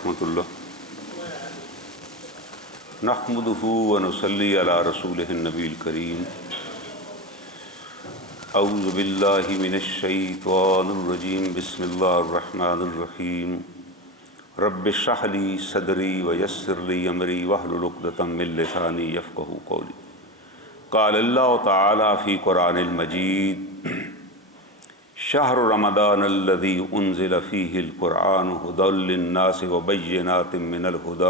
ورحمۃ اللہ نحمدہ ونصلی علی رسولہ النبی الکریم اعوذ باللہ من الشیطان الرجیم بسم اللہ الرحمن الرحیم رب اشرح لی صدری ویسر لی امری واحلل عقدۃ من لسانی یفقہوا قولی قال اللہ تعالی فی قرآن المجید شہر رمضان الذی انزل فیہ القرآن ھدی للناس وبینات من الہدی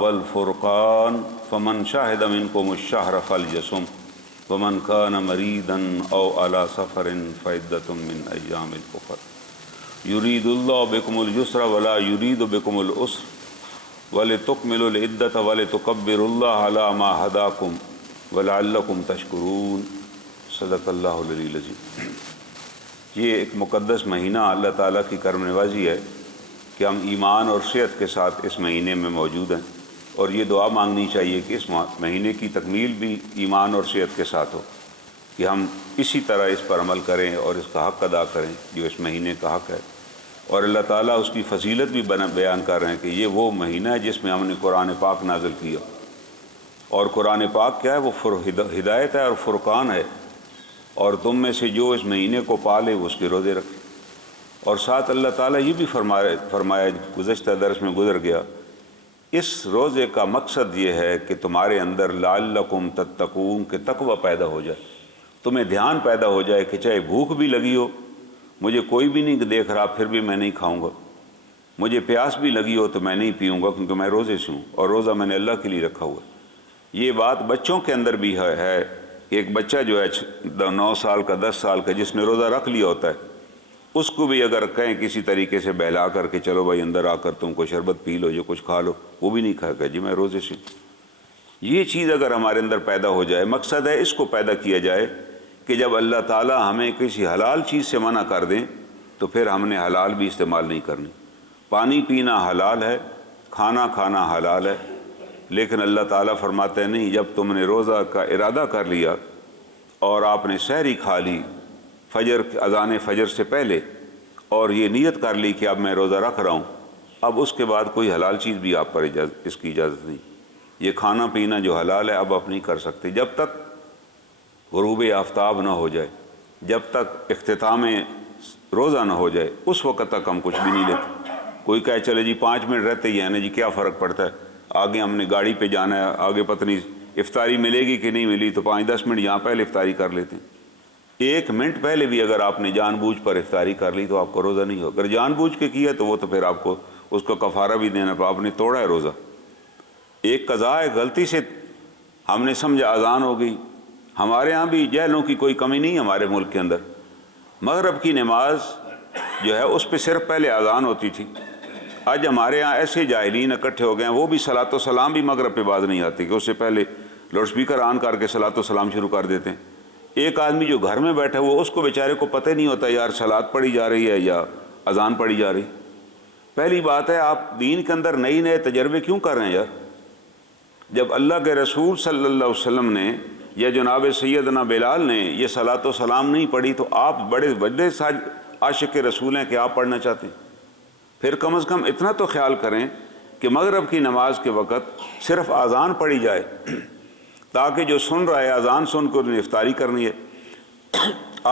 والفرقان فمن شہد منکم الشہر فلیصم ومن کان مریضا او علی سفر فعدۃ من ایام اخر یرید اللہ بکم الیسر ولا یرید بکم العسر ولتکملوا العدۃ ولتکبروا اللہ علی ما ھداکم ولعلکم تشکرون صدق اللہ العلی العظیم۔ یہ ایک مقدس مہینہ اللہ تعالیٰ کی کرم نوازی ہے کہ ہم ایمان اور صحت کے ساتھ اس مہینے میں موجود ہیں، اور یہ دعا مانگنی چاہیے کہ اس مہینے کی تکمیل بھی ایمان اور صحت کے ساتھ ہو، کہ ہم اسی طرح اس پر عمل کریں اور اس کا حق ادا کریں جو اس مہینے کا حق ہے۔ اور اللہ تعالیٰ اس کی فضیلت بھی بیان کر رہے ہیں کہ یہ وہ مہینہ ہے جس میں ہم نے قرآن پاک نازل کیا، اور قرآن پاک کیا ہے؟ وہ ہدایت ہے اور فرقان ہے، اور تم میں سے جو اس مہینے کو پالے وہ اس کے روزے رکھے۔ اور ساتھ اللہ تعالیٰ یہ بھی فرمایا گزشتہ درس میں گزر گیا، اس روزے کا مقصد یہ ہے کہ تمہارے اندر لعلکم تتقون کہ تقوی پیدا ہو جائے، تمہیں دھیان پیدا ہو جائے کہ چاہے بھوک بھی لگی ہو، مجھے کوئی بھی نہیں دیکھ رہا پھر بھی میں نہیں کھاؤں گا، مجھے پیاس بھی لگی ہو تو میں نہیں پیوں گا کیونکہ میں روزے سے ہوں، اور روزہ میں نے اللہ کے لیے رکھا ہوا ہے۔ یہ بات بچوں کے اندر بھی ہے کہ ایک بچہ جو ہے 9 سال کا 10 سال کا جس نے روزہ رکھ لیا ہوتا ہے، اس کو بھی اگر کہیں کسی طریقے سے بہلا کر کہ چلو بھائی اندر آ کر تم کو شربت پی لو یا کچھ کھا لو، وہ بھی نہیں کھائے گا، جی میں روزے سے۔ یہ چیز اگر ہمارے اندر پیدا ہو جائے، مقصد ہے اس کو پیدا کیا جائے کہ جب اللہ تعالیٰ ہمیں کسی حلال چیز سے منع کر دیں تو پھر ہم نے حلال بھی استعمال نہیں کرنی۔ پانی پینا حلال ہے، کھانا کھانا حلال ہے، لیکن اللہ تعالیٰ فرماتے ہیں نہیں، جب تم نے روزہ کا ارادہ کر لیا اور آپ نے سحری کھا لی اذان فجر سے پہلے اور یہ نیت کر لی کہ اب میں روزہ رکھ رہا ہوں، اب اس کے بعد کوئی حلال چیز بھی آپ پر اس کی اجازت نہیں۔ یہ کھانا پینا جو حلال ہے اب آپ نہیں کر سکتے جب تک غروب آفتاب نہ ہو جائے، جب تک اختتام روزہ نہ ہو جائے، اس وقت تک ہم کچھ بھی نہیں لیتے۔ کوئی کہے چلے جی 5 منٹ رہتے ہی ہیں نا جی، کیا فرق پڑتا ہے، آگے ہم نے گاڑی پہ جانا ہے، آگے پتہ نہیں افطاری ملے گی کہ نہیں ملی تو 5-10 منٹ یہاں پہلے افطاری کر لیتے ہیں۔ 1 منٹ پہلے بھی اگر آپ نے جان بوجھ پر افطاری کر لی تو آپ کو روزہ نہیں ہوگا۔ اگر جان بوجھ کے کیا تو وہ تو پھر آپ کو اس کا کفارہ بھی دینا پڑا، آپ نے توڑا ہے روزہ۔ ایک قضا ہے، غلطی سے ہم نے سمجھا اذان ہو گئی۔ ہمارے ہاں بھی جہلوں کی کوئی کمی نہیں، ہمارے ملک کے اندر مغرب کی نماز جو ہے اس پہ صرف پہلے اذان ہوتی تھی۔ آج ہمارے ہاں ایسے جاہلین اکٹھے ہو گئے ہیں، وہ بھی صلاۃ و سلام بھی مغرب پہ باز نہیں آتی کہ اس سے پہلے لاؤڈ سپیکر آن کر کے صلاۃ و سلام شروع کر دیتے ہیں۔ ایک آدمی جو گھر میں بیٹھا وہ اس کو بیچارے کو پتہ نہیں ہوتا یار صلاۃ پڑھی جا رہی ہے یا اذان پڑھی جا رہی۔ پہلی بات ہے آپ دین کے اندر نئے تجربے کیوں کر رہے ہیں یار؟ جب اللہ کے رسول صلی اللہ علیہ وسلم نے یا جناب سیدنا بلال نے یہ صلاۃ و سلام نہیں پڑھی تو آپ بڑے بڑے عاشق رسول ہیں کہ آپ پڑھنا چاہتے ہیں؟ پھر کم از کم اتنا تو خیال کریں کہ مغرب کی نماز کے وقت صرف اذان پڑھی جائے تاکہ جو سن رہا ہے اذان سن کر انہیں افطاری کرنی ہے۔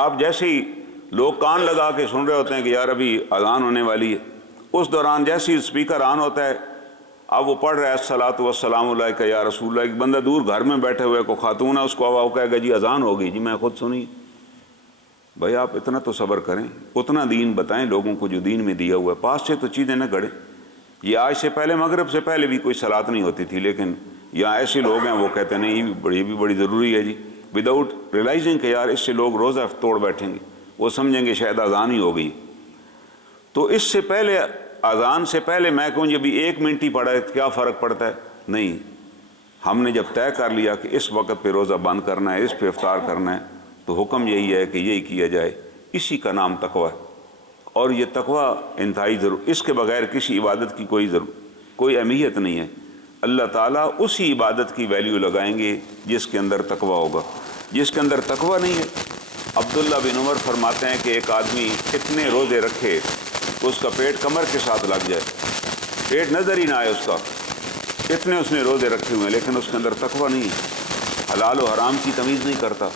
آپ جیسے ہی لوگ کان لگا کے سن رہے ہوتے ہیں کہ یار ابھی اذان ہونے والی ہے، اس دوران جیسے ہی اسپیکر آن ہوتا ہے اب وہ پڑھ رہا ہے الصلاۃ والسلام علیک یا رسول اللہ، ایک بندہ دور گھر میں بیٹھے ہوئے کو خاتون ہے، اس کو وہ کہے گا جی اذان ہو گئی، جی میں خود سنی۔ بھائی آپ اتنا تو صبر کریں، اتنا دین بتائیں لوگوں کو جو دین میں دیا ہوا ہے، پاس سے تو چیزیں نہ گڑیں۔ یہ آج سے پہلے مغرب سے پہلے بھی کوئی صلاۃ نہیں ہوتی تھی، لیکن یہاں ایسے لوگ ہیں وہ کہتے ہیں نہیں یہ بھی بڑی ضروری ہے جی، وداؤٹ ریلائزنگ کہ یار اس سے لوگ روزہ توڑ بیٹھیں گے، وہ سمجھیں گے شاید اذان ہی ہو گئی۔ تو اس سے پہلے اذان سے پہلے میں کہوں جب 1 منٹ ہی پڑا ہے کیا فرق پڑتا ہے؟ نہیں، ہم نے جب طے کر لیا کہ اس وقت پہ روزہ بند کرنا ہے، اس پہ افطار کرنا ہے، تو حکم یہی ہے کہ یہی کیا جائے۔ اسی کا نام تقویٰ ہے، اور یہ تقویٰ انتہائی اس کے بغیر کسی عبادت کی کوئی اہمیت نہیں ہے۔ اللہ تعالیٰ اسی عبادت کی ویلیو لگائیں گے جس کے اندر تقویٰ ہوگا۔ جس کے اندر تقویٰ نہیں ہے، عبداللہ بن عمر فرماتے ہیں کہ ایک آدمی اتنے روزے رکھے تو اس کا پیٹ کمر کے ساتھ لگ جائے، پیٹ نظر ہی نہ آئے اس کا، اتنے اس نے روزے رکھے ہوئے ہیں لیکن اس کے اندر تقویٰ نہیں ہے، حلال و حرام کی تمیز نہیں کرتا،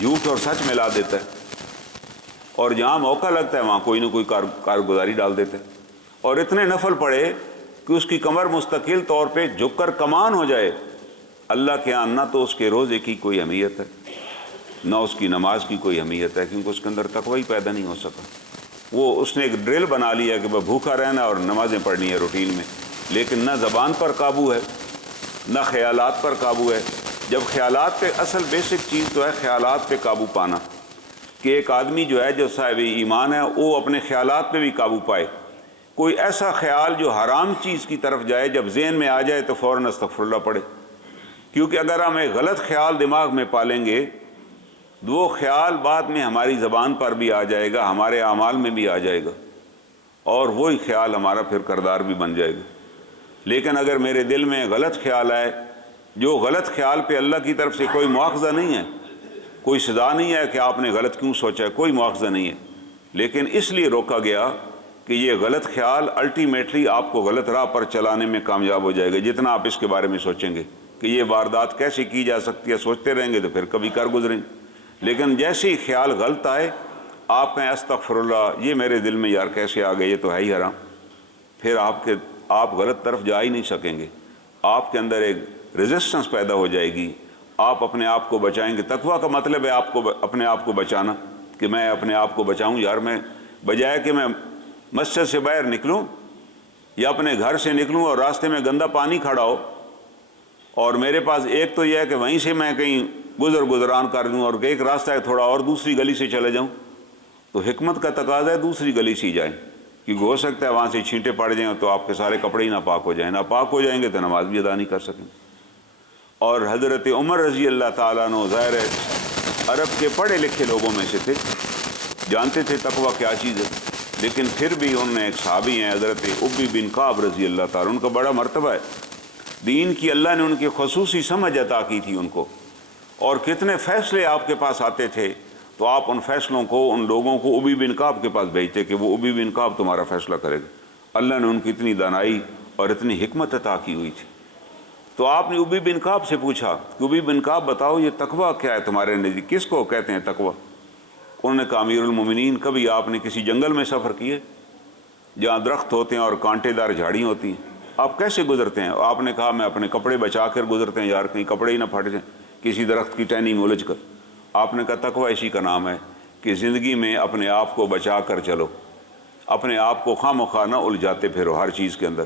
جھوٹ اور سچ ملا دیتا ہے، اور جہاں موقع لگتا ہے وہاں کوئی نہ کوئی کارگزاری ڈال دیتے ہیں، اور اتنے نفل پڑے کہ اس کی کمر مستقل طور پہ جھک کر کمان ہو جائے، اللہ کے یہاں نہ تو اس کے روزے کی کوئی اہمیت ہے نہ اس کی نماز کی کوئی اہمیت ہے، کیونکہ اس کے اندر تقوی پیدا نہیں ہو سکا۔ وہ اس نے ایک ڈرل بنا لیا کہ وہ بھوکا رہنا اور نمازیں پڑھنی ہے روٹین میں، لیکن نہ زبان پر قابو ہے نہ خیالات پر قابو ہے۔ جب خیالات پہ، اصل بیسک چیز تو ہے خیالات پہ قابو پانا، کہ ایک آدمی جو ہے جو صاحب ایمان ہے وہ اپنے خیالات پہ بھی قابو پائے۔ کوئی ایسا خیال جو حرام چیز کی طرف جائے جب ذہن میں آ جائے تو فوراً استغفر اللہ پڑھے، کیونکہ اگر ہم ایک غلط خیال دماغ میں پالیں گے وہ خیال بعد میں ہماری زبان پر بھی آ جائے گا، ہمارے اعمال میں بھی آ جائے گا، اور وہی خیال ہمارا پھر کردار بھی بن جائے گا۔ لیکن اگر میرے دل میں غلط خیال آئے، جو غلط خیال پہ اللہ کی طرف سے کوئی مواخذہ نہیں ہے، کوئی سزا نہیں ہے کہ آپ نے غلط کیوں سوچا ہے، کوئی مواخذہ نہیں ہے، لیکن اس لیے روکا گیا کہ یہ غلط خیال الٹیمیٹلی آپ کو غلط راہ پر چلانے میں کامیاب ہو جائے گا۔ جتنا آپ اس کے بارے میں سوچیں گے کہ یہ واردات کیسے کی جا سکتی ہے، سوچتے رہیں گے تو پھر کبھی کر گزریں۔ لیکن جیسے ہی خیال غلط آئے آپ کہیں استغفر اللہ، یہ میرے دل میں یار کیسے آ گئے، یہ تو ہے ہی حرام، پھر آپ غلط طرف جا ہی نہیں سکیں گے، آپ کے اندر ایک ریزسٹنس پیدا ہو جائے گی، آپ اپنے آپ کو بچائیں گے۔ تقویٰ کا مطلب ہے آپ کو اپنے آپ کو بچانا، کہ میں اپنے آپ کو بچاؤں، یار میں بجائے کہ میں مسجد سے باہر نکلوں یا اپنے گھر سے نکلوں اور راستے میں گندا پانی کھڑا ہو، اور میرے پاس ایک تو یہ ہے کہ وہیں سے میں کہیں گزران کر دوں، اور ایک راستہ ہے تھوڑا اور دوسری گلی سے چلے جاؤں، تو حکمت کا تقاضا ہے دوسری گلی سے جائیں، کیونکہ ہو سکتا ہے وہاں سے چھینٹے پڑ جائیں تو آپ کے سارے کپڑے ہی ناپاک ہو جائیں، ناپاک ہو جائیں گے تو نماز بھی ادا نہیں کر سکیں۔ اور حضرت عمر رضی اللہ تعالیٰ عنہ ظاہر ہے عرب کے پڑھے لکھے لوگوں میں سے تھے، جانتے تھے تقویٰ کیا چیز ہے، لیکن پھر بھی انہوں نے، ایک صحابی ہیں حضرت ابی بن کعب رضی اللہ تعالیٰ، ان کا بڑا مرتبہ ہے، دین کی اللہ نے ان کی خصوصی سمجھ عطا کی تھی ان کو، اور کتنے فیصلے آپ کے پاس آتے تھے تو آپ ان فیصلوں کو ان لوگوں کو ابی بن کعب کے پاس بھیجتے کہ وہ ابی بن کعب تمہارا فیصلہ کرے گا۔ اللہ نے ان کی اتنی دانائی اور اتنی حکمت عطا کی ہوئی تھی۔ تو آپ نے ابی بن کعب سے پوچھا کہ ابی بن کعب بتاؤ یہ تقویٰ کیا ہے تمہارے نزدیک، کس کو کہتے ہیں تقویٰ؟ انہوں نے کہا امیر المومنین، کبھی آپ نے کسی جنگل میں سفر کیے جہاں درخت ہوتے ہیں اور کانٹے دار جھاڑیاں ہوتی ہیں، آپ کیسے گزرتے ہیں؟ آپ نے کہا میں اپنے کپڑے بچا کر گزرتے ہیں، یار کہیں کپڑے ہی نہ پھٹ جائیں کسی درخت کی ٹہنی میں الجھ کر۔ آپ نے کہا تقویٰ اسی کا نام ہے کہ زندگی میں اپنے آپ کو بچا کر چلو، اپنے آپ کو خواہ مخواہ نہ الجھاتے پھرو ہر چیز کے اندر،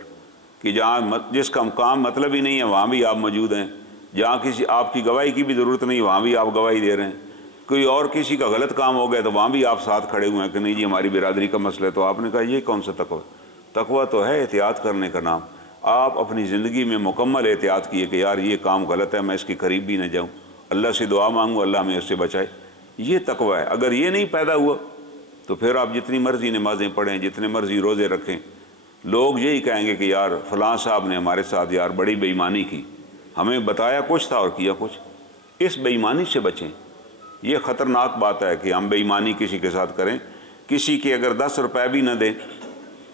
کہ جہاں جس کا کام مطلب ہی نہیں ہے وہاں بھی آپ موجود ہیں، جہاں کسی آپ کی گواہی کی بھی ضرورت نہیں وہاں بھی آپ گواہی دے رہے ہیں، کوئی اور کسی کا غلط کام ہو گیا تو وہاں بھی آپ ساتھ کھڑے ہوئے ہیں کہ نہیں جی ہماری برادری کا مسئلہ ہے۔ تو آپ نے کہا یہ کون سا تقویٰ؟ تقویٰ تو ہے احتیاط کرنے کا نام۔ آپ اپنی زندگی میں مکمل احتیاط کیے کہ یار یہ کام غلط ہے، میں اس کے قریب بھی نہ جاؤں، اللہ سے دعا مانگوں اللہ ہمیں اس سے بچائے، یہ تقویٰ ہے۔ اگر یہ نہیں پیدا ہوا تو پھر آپ جتنی مرضی نمازیں پڑھیں، جتنے مرضی روزے رکھیں، لوگ یہی کہیں گے کہ یار فلاں صاحب نے ہمارے ساتھ یار بڑی بے ایمانی کی، ہمیں بتایا کچھ تھا اور کیا کچھ۔ اس بے ایمانی سے بچیں، یہ خطرناک بات ہے کہ ہم بے ایمانی کسی کے ساتھ کریں، کسی کے اگر 10 روپے بھی نہ دیں،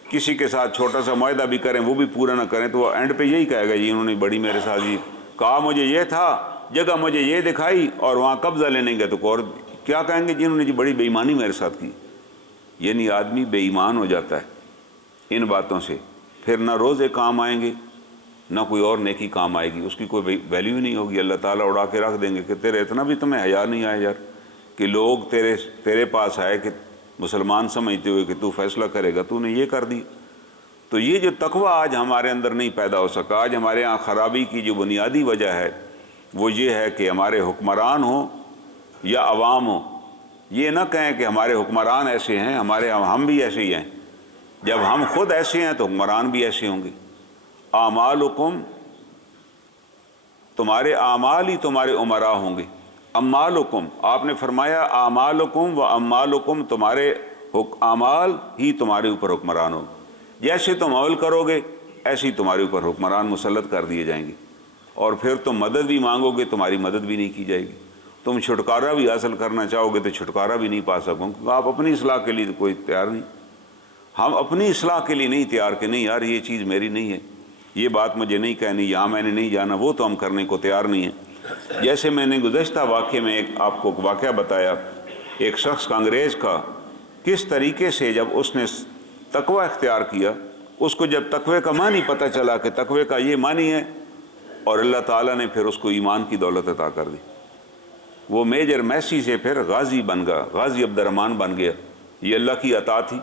کسی کے ساتھ چھوٹا سا معاہدہ بھی کریں وہ بھی پورا نہ کریں، تو وہ اینڈ پہ یہی کہے گا جی انہوں نے بڑی میرے ساتھ جی کہا، مجھے یہ تھا، جگہ مجھے یہ دکھائی اور وہاں قبضہ لینے گئے تو اور کیا کہیں گے جی انہوں نے جی بڑی بے ایمانی میرے ساتھ کی۔ یعنی آدمی بے ایمان ہو جاتا ہے ان باتوں سے، پھر نہ روزے کام آئیں گے نہ کوئی اور نیکی کام آئے گی، اس کی کوئی ویلیو ہی نہیں ہوگی، اللہ تعالیٰ اڑا کے رکھ دیں گے کہ تیرے اتنا بھی تمہیں حیا نہیں آئے یار کہ لوگ تیرے پاس آئے کہ مسلمان سمجھتے ہوئے کہ تو فیصلہ کرے گا، تو نے یہ کر دی۔ تو یہ جو تقویٰ آج ہمارے اندر نہیں پیدا ہو سکا، آج ہمارے ہاں خرابی کی جو بنیادی وجہ ہے وہ یہ ہے کہ ہمارے حکمران ہوں یا عوام ہوں، یہ نہ کہیں کہ ہمارے حکمران ایسے ہیں، ہم بھی ایسے ہی ہیں۔ جب ہم خود ایسے ہیں تو حکمران بھی ایسے ہوں گے۔ اعمالکم، تمہارے اعمال ہی تمہارے عمراء ہوں گے۔ امالکم، آپ نے فرمایا اعمالکم و امالکم، تمہارے اعمال ہی تمہارے اوپر حکمران ہوں، جیسے تم عمل کرو گے ایسے تمہارے اوپر حکمران مسلط کر دیے جائیں گے، اور پھر تم مدد بھی مانگو گے تمہاری مدد بھی نہیں کی جائے گی، تم چھٹکارا بھی حاصل کرنا چاہو گے تو چھٹکارا بھی نہیں پا سکو، کیونکہ آپ اپنی اصلاح کے لیے کوئی تیار نہیں۔ ہم اپنی اصلاح کے لیے نہیں تیار کہ نہیں یار یہ چیز میری نہیں ہے، یہ بات مجھے نہیں کہنی، یہاں میں نے نہیں جانا، وہ تو ہم کرنے کو تیار نہیں ہیں۔ جیسے میں نے گزشتہ واقعے میں آپ کو واقعہ بتایا، ایک شخص کا انگریز کا کس طریقے سے جب اس نے تقوی اختیار کیا، اس کو جب تقوی کا معنی پتہ چلا کہ تقوی کا یہ معنی ہے، اور اللہ تعالیٰ نے پھر اس کو ایمان کی دولت عطا کر دی، وہ میجر میسی سے پھر غازی بن گیا، غازی عبد الرحمن بن گیا۔ یہ اللہ کی عطا تھی،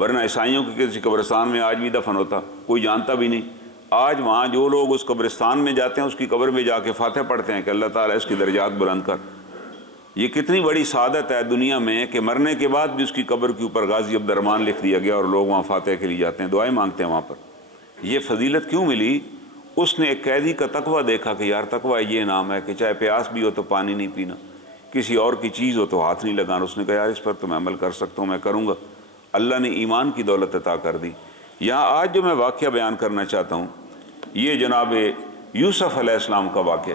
ورنہ عیسائیوں کے کسی قبرستان میں آج بھی دفن ہوتا، کوئی جانتا بھی نہیں۔ آج وہاں جو لوگ اس قبرستان میں جاتے ہیں، اس کی قبر میں جا کے فاتح پڑھتے ہیں کہ اللہ تعالیٰ اس کی درجات بلند کر۔ یہ کتنی بڑی سعادت ہے دنیا میں کہ مرنے کے بعد بھی اس کی قبر کے اوپر غازی عبد الرحمن لکھ دیا گیا، اور لوگ وہاں فاتح کے لیے جاتے ہیں، دعائیں مانگتے ہیں وہاں پر۔ یہ فضیلت کیوں ملی؟ اس نے ایک قیدی کا تقوی دیکھا کہ یار تقوی یہ نام ہے کہ چاہے پیاس بھی ہو تو پانی نہیں پینا، کسی اور کی چیز ہو تو ہاتھ نہیں لگانا۔ اس نے کہا یار اس پر تو میں عمل کر سکتا ہوں، میں کروں گا۔ اللہ نے ایمان کی دولت عطا کر دی۔ یہاں آج جو میں واقعہ بیان کرنا چاہتا ہوں، یہ جناب یوسف علیہ السلام کا واقعہ۔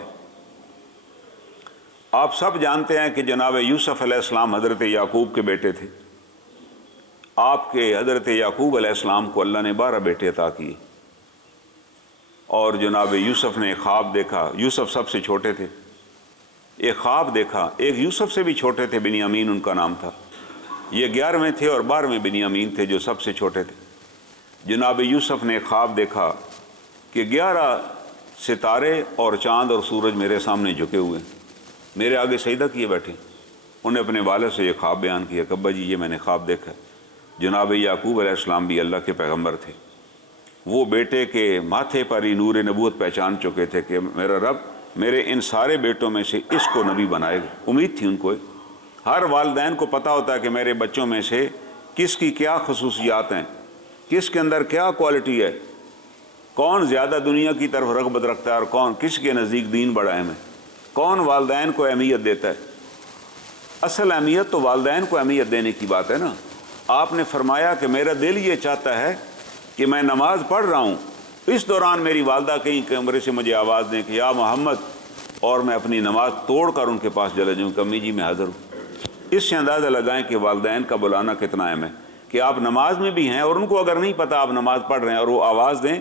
آپ سب جانتے ہیں کہ جناب یوسف علیہ السلام حضرت یعقوب کے بیٹے تھے۔ آپ کے حضرت یعقوب علیہ السلام کو اللہ نے 12 بیٹے عطا کیے، اور جناب یوسف نے ایک خواب دیکھا۔ یوسف سب سے چھوٹے تھے، ایک خواب دیکھا۔ ایک یوسف سے بھی چھوٹے تھے، بنیامین ان کا نام تھا۔ یہ 11ویں تھے اور 12ویں بنیامین تھے جو سب سے چھوٹے تھے۔ جناب یوسف نے ایک خواب دیکھا کہ 11 ستارے اور چاند اور سورج میرے سامنے جھکے ہوئے، میرے آگے سجدہ کیے بیٹھے۔ انہیں اپنے والد سے یہ خواب بیان کیا کہ ابا جی یہ میں نے خواب دیکھا۔ جناب یعقوب علیہ السلام بھی اللہ کے پیغمبر تھے، وہ بیٹے کے ماتھے پر ہی نور نبوت پہچان چکے تھے کہ میرا رب میرے ان سارے بیٹوں میں سے اس کو نبی بنائے گا۔ امید تھی ان کو۔ ہر والدین کو پتہ ہوتا ہے کہ میرے بچوں میں سے کس کی کیا خصوصیات ہیں، کس کے اندر کیا کوالٹی ہے، کون زیادہ دنیا کی طرف رغبت رکھتا ہے اور کون کس کے نزدیک دین بڑا اہم ہے، کون والدین کو اہمیت دیتا ہے۔ اصل اہمیت تو والدین کو اہمیت دینے کی بات ہے نا۔ آپ نے فرمایا کہ میرا دل یہ چاہتا ہے کہ میں نماز پڑھ رہا ہوں، اس دوران میری والدہ کہیں کمرے سے مجھے آواز دیں کہ یا محمد، اور میں اپنی نماز توڑ کر ان کے پاس چلا جاؤں کہ امی جی میں حاضر ہوں۔ اس سے اندازہ لگائیں کہ والدین کا بلانا کتنا اہم ہے، کہ آپ نماز میں بھی ہیں اور ان کو اگر نہیں پتہ آپ نماز پڑھ رہے ہیں اور وہ آواز دیں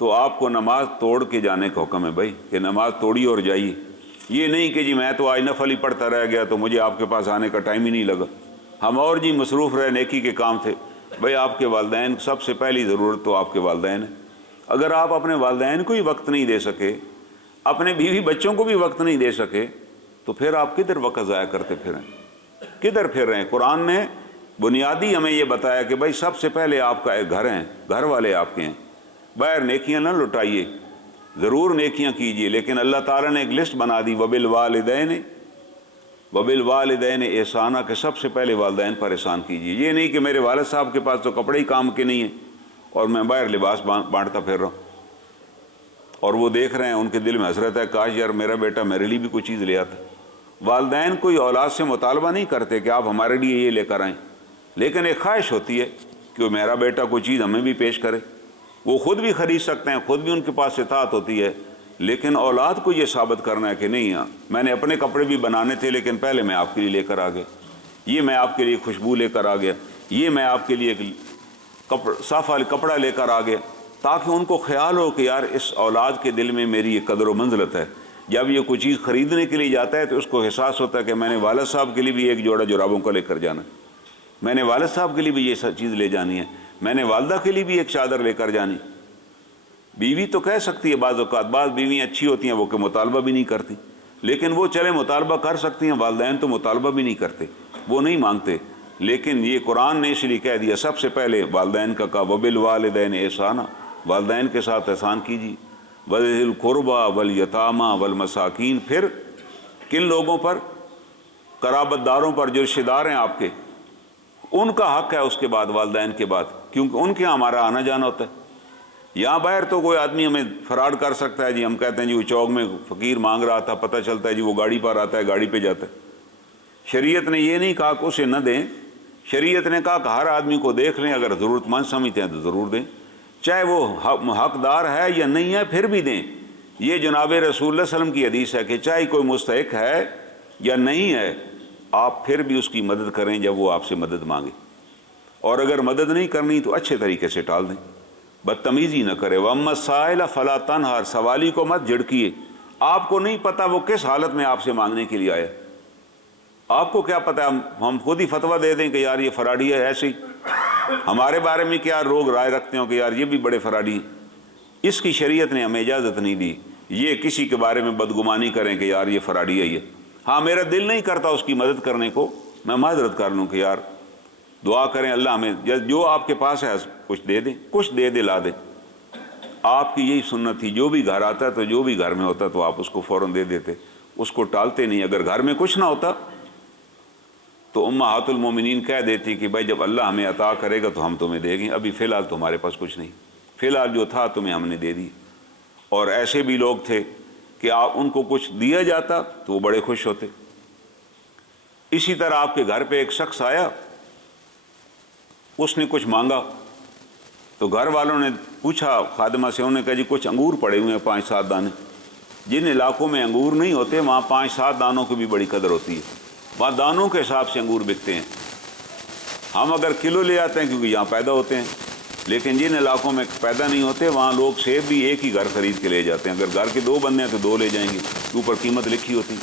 تو آپ کو نماز توڑ کے جانے کا حکم ہے بھائی، کہ نماز توڑی اور جائیے۔ یہ نہیں کہ جی میں تو آج نفل ہی پڑھتا رہ گیا تو مجھے آپ کے پاس آنے کا ٹائم ہی نہیں لگا، ہم اور جی مصروف رہے، نیکی کے کام تھے۔ بھائی آپ کے والدین سب سے پہلی ضرورت تو آپ کے والدین ہیں۔ اگر آپ اپنے والدین کو ہی وقت نہیں دے سکے، اپنے بیوی بچوں کو بھی وقت نہیں دے سکے، تو پھر آپ کدھر وقت ضائع کرتے پھریں، کدھر پھر رہے ہیں؟ قرآن نے بنیادی ہمیں یہ بتایا کہ بھائی سب سے پہلے آپ کا ایک گھر ہیں، گھر والے آپ کے ہیں، باہر نیکیاں نہ لٹائیے، ضرور نیکیاں کیجیے، لیکن اللہ تعالیٰ نے ایک لسٹ بنا دی، وبالوالدین احسانہ، کہ سب سے پہلے والدین پر احسان کیجیے۔ یہ نہیں کہ میرے والد صاحب کے پاس تو کپڑے ہی کام کے نہیں ہیں اور میں باہر لباس بانٹتا پھر رہا ہوں، اور وہ دیکھ رہے ہیں ان کے دل میں حسرت ہے کاش یار میرا بیٹا میرے لیے بھی کوئی چیز لے آتا۔ والدین کوئی اولاد سے مطالبہ نہیں کرتے کہ آپ ہمارے لیے یہ لے کر آئیں، لیکن ایک خواہش ہوتی ہے کہ میرا بیٹا کوئی چیز ہمیں بھی پیش کرے۔ وہ خود بھی خرید سکتے ہیں، خود بھی ان کے پاس اطاعت ہوتی ہے، لیکن اولاد کو یہ ثابت کرنا ہے کہ نہیں میں نے اپنے کپڑے بھی بنانے تھے لیکن پہلے میں آپ کے لیے لے کر آ گیا، یہ میں آپ کے لیے خوشبو لے کر آ گیا، یہ میں آپ کے لیے صاف والا کپڑا لے کر آ گیا، تاکہ ان کو خیال ہو کہ یار اس اولاد کے دل میں میری یہ قدر و منزلت ہے۔ جب یہ کوئی چیز خریدنے کے لیے جاتا ہے تو اس کو احساس ہوتا ہے کہ میں نے والد صاحب کے لیے بھی ایک جوڑا جرابوں کا لے کر جانا ہے، میں نے والد صاحب کے لیے بھی یہ چیز لے جانی ہے، میں نے والدہ کے لیے بھی ایک چادر لے کر جانی۔ بیوی تو کہہ سکتی ہے بعض اوقات، بعض بیویاں اچھی ہوتی ہیں وہ کہ مطالبہ بھی نہیں کرتی، لیکن وہ چلے مطالبہ کر سکتی ہیں، والدین تو مطالبہ بھی نہیں کرتے، وہ نہیں مانگتے۔ لیکن یہ قرآن نے اس لیے کہہ دیا سب سے پہلے والدین کا کہا وبالوالدین احسانہ، والدین کے ساتھ احسان کیجیے، وذی القربی والیتامی والمساکین۔ پھر کن لوگوں پر؟ قرابت داروں پر، جو رشتہ دار ہیں آپ کے، ان کا حق ہے اس کے بعد، والدین کے بعد، کیونکہ ان کے ہمارا آنا جانا ہوتا ہے۔ یہاں باہر تو کوئی آدمی ہمیں فراڈ کر سکتا ہے، جی ہم کہتے ہیں جی وہ چوک میں فقیر مانگ رہا تھا، پتہ چلتا ہے جی وہ گاڑی پر آتا ہے، گاڑی پہ جاتا ہے۔ شریعت نے یہ نہیں کہا کہ اسے نہ دیں، شریعت نے کہا کہ ہر آدمی کو دیکھ لیں، اگر ضرورت مند سمجھتے ہیں تو ضرور دیں، چاہے وہ حقدار ہے یا نہیں ہے پھر بھی دیں۔ یہ جناب رسول اللہ صلی اللہ علیہ وسلم کی حدیث ہے کہ چاہے کوئی مستحق ہے یا نہیں ہے، آپ پھر بھی اس کی مدد کریں جب وہ آپ سے مدد مانگے۔ اور اگر مدد نہیں کرنی تو اچھے طریقے سے ٹال دیں، بدتمیزی نہ کرے۔ وَأَمَّا السَّائِلَ فَلَا تَنْهَرْ، سوالی کو مت جھڑکیے، آپ کو نہیں پتہ وہ کس حالت میں آپ سے مانگنے کے لیے آیا، آپ کو کیا پتہ، ہم خود ہی فتویٰ دے دیں کہ یار یہ فراڈی ہے، ایسے ہی ہمارے بارے میں کیا لوگ رائے رکھتے ہوں کہ یار یہ بھی بڑے فراڈی ہیں۔ اس کی شریعت نے ہمیں اجازت نہیں دی یہ کسی کے بارے میں بدگمانی کریں کہ یار یہ فراڈی ہے۔ یہ ہاں میرا دل نہیں کرتا اس کی مدد کرنے کو، میں معذرت کر لوں کہ یار دعا کریں اللہ ہمیں جو آپ کے پاس ہے کچھ دے دیں، کچھ دے دے لا دیں۔ آپ کی یہی سنت تھی، جو بھی گھر آتا تو جو بھی گھر میں ہوتا تو آپ اس کو فوراً دے دیتے، اس کو ٹالتے نہیں۔ اگر گھر میں کچھ نہ ہوتا تو امہات المومنین کہہ دیتی کہ بھائی جب اللہ ہمیں عطا کرے گا تو ہم تمہیں دیں گے، ابھی فی الحال تمہارے پاس کچھ نہیں، فی الحال جو تھا تمہیں ہم نے دے دی۔ اور ایسے بھی لوگ تھے کہ آپ ان کو کچھ دیا جاتا تو وہ بڑے خوش ہوتے۔ اسی طرح آپ کے گھر پہ ایک شخص آیا، اس نے کچھ مانگا تو گھر والوں نے پوچھا خادمہ سے، انہوں نے کہا جی کچھ انگور پڑے ہوئے ہیں 5-7 دانے۔ جن علاقوں میں انگور نہیں ہوتے وہاں 5-7 دانوں کی بھی بڑی قدر ہوتی ہے، وہاں دانوں کے حساب سے انگور بکتے ہیں۔ ہم اگر کلو لے آتے ہیں کیونکہ یہاں پیدا ہوتے ہیں، لیکن جن علاقوں میں پیدا نہیں ہوتے وہاں لوگ سیب بھی ایک ہی گھر خرید کے لے جاتے ہیں، اگر گھر کے 2 بندے ہیں تو 2 لے جائیں گے، اوپر قیمت لکھی ہوتی،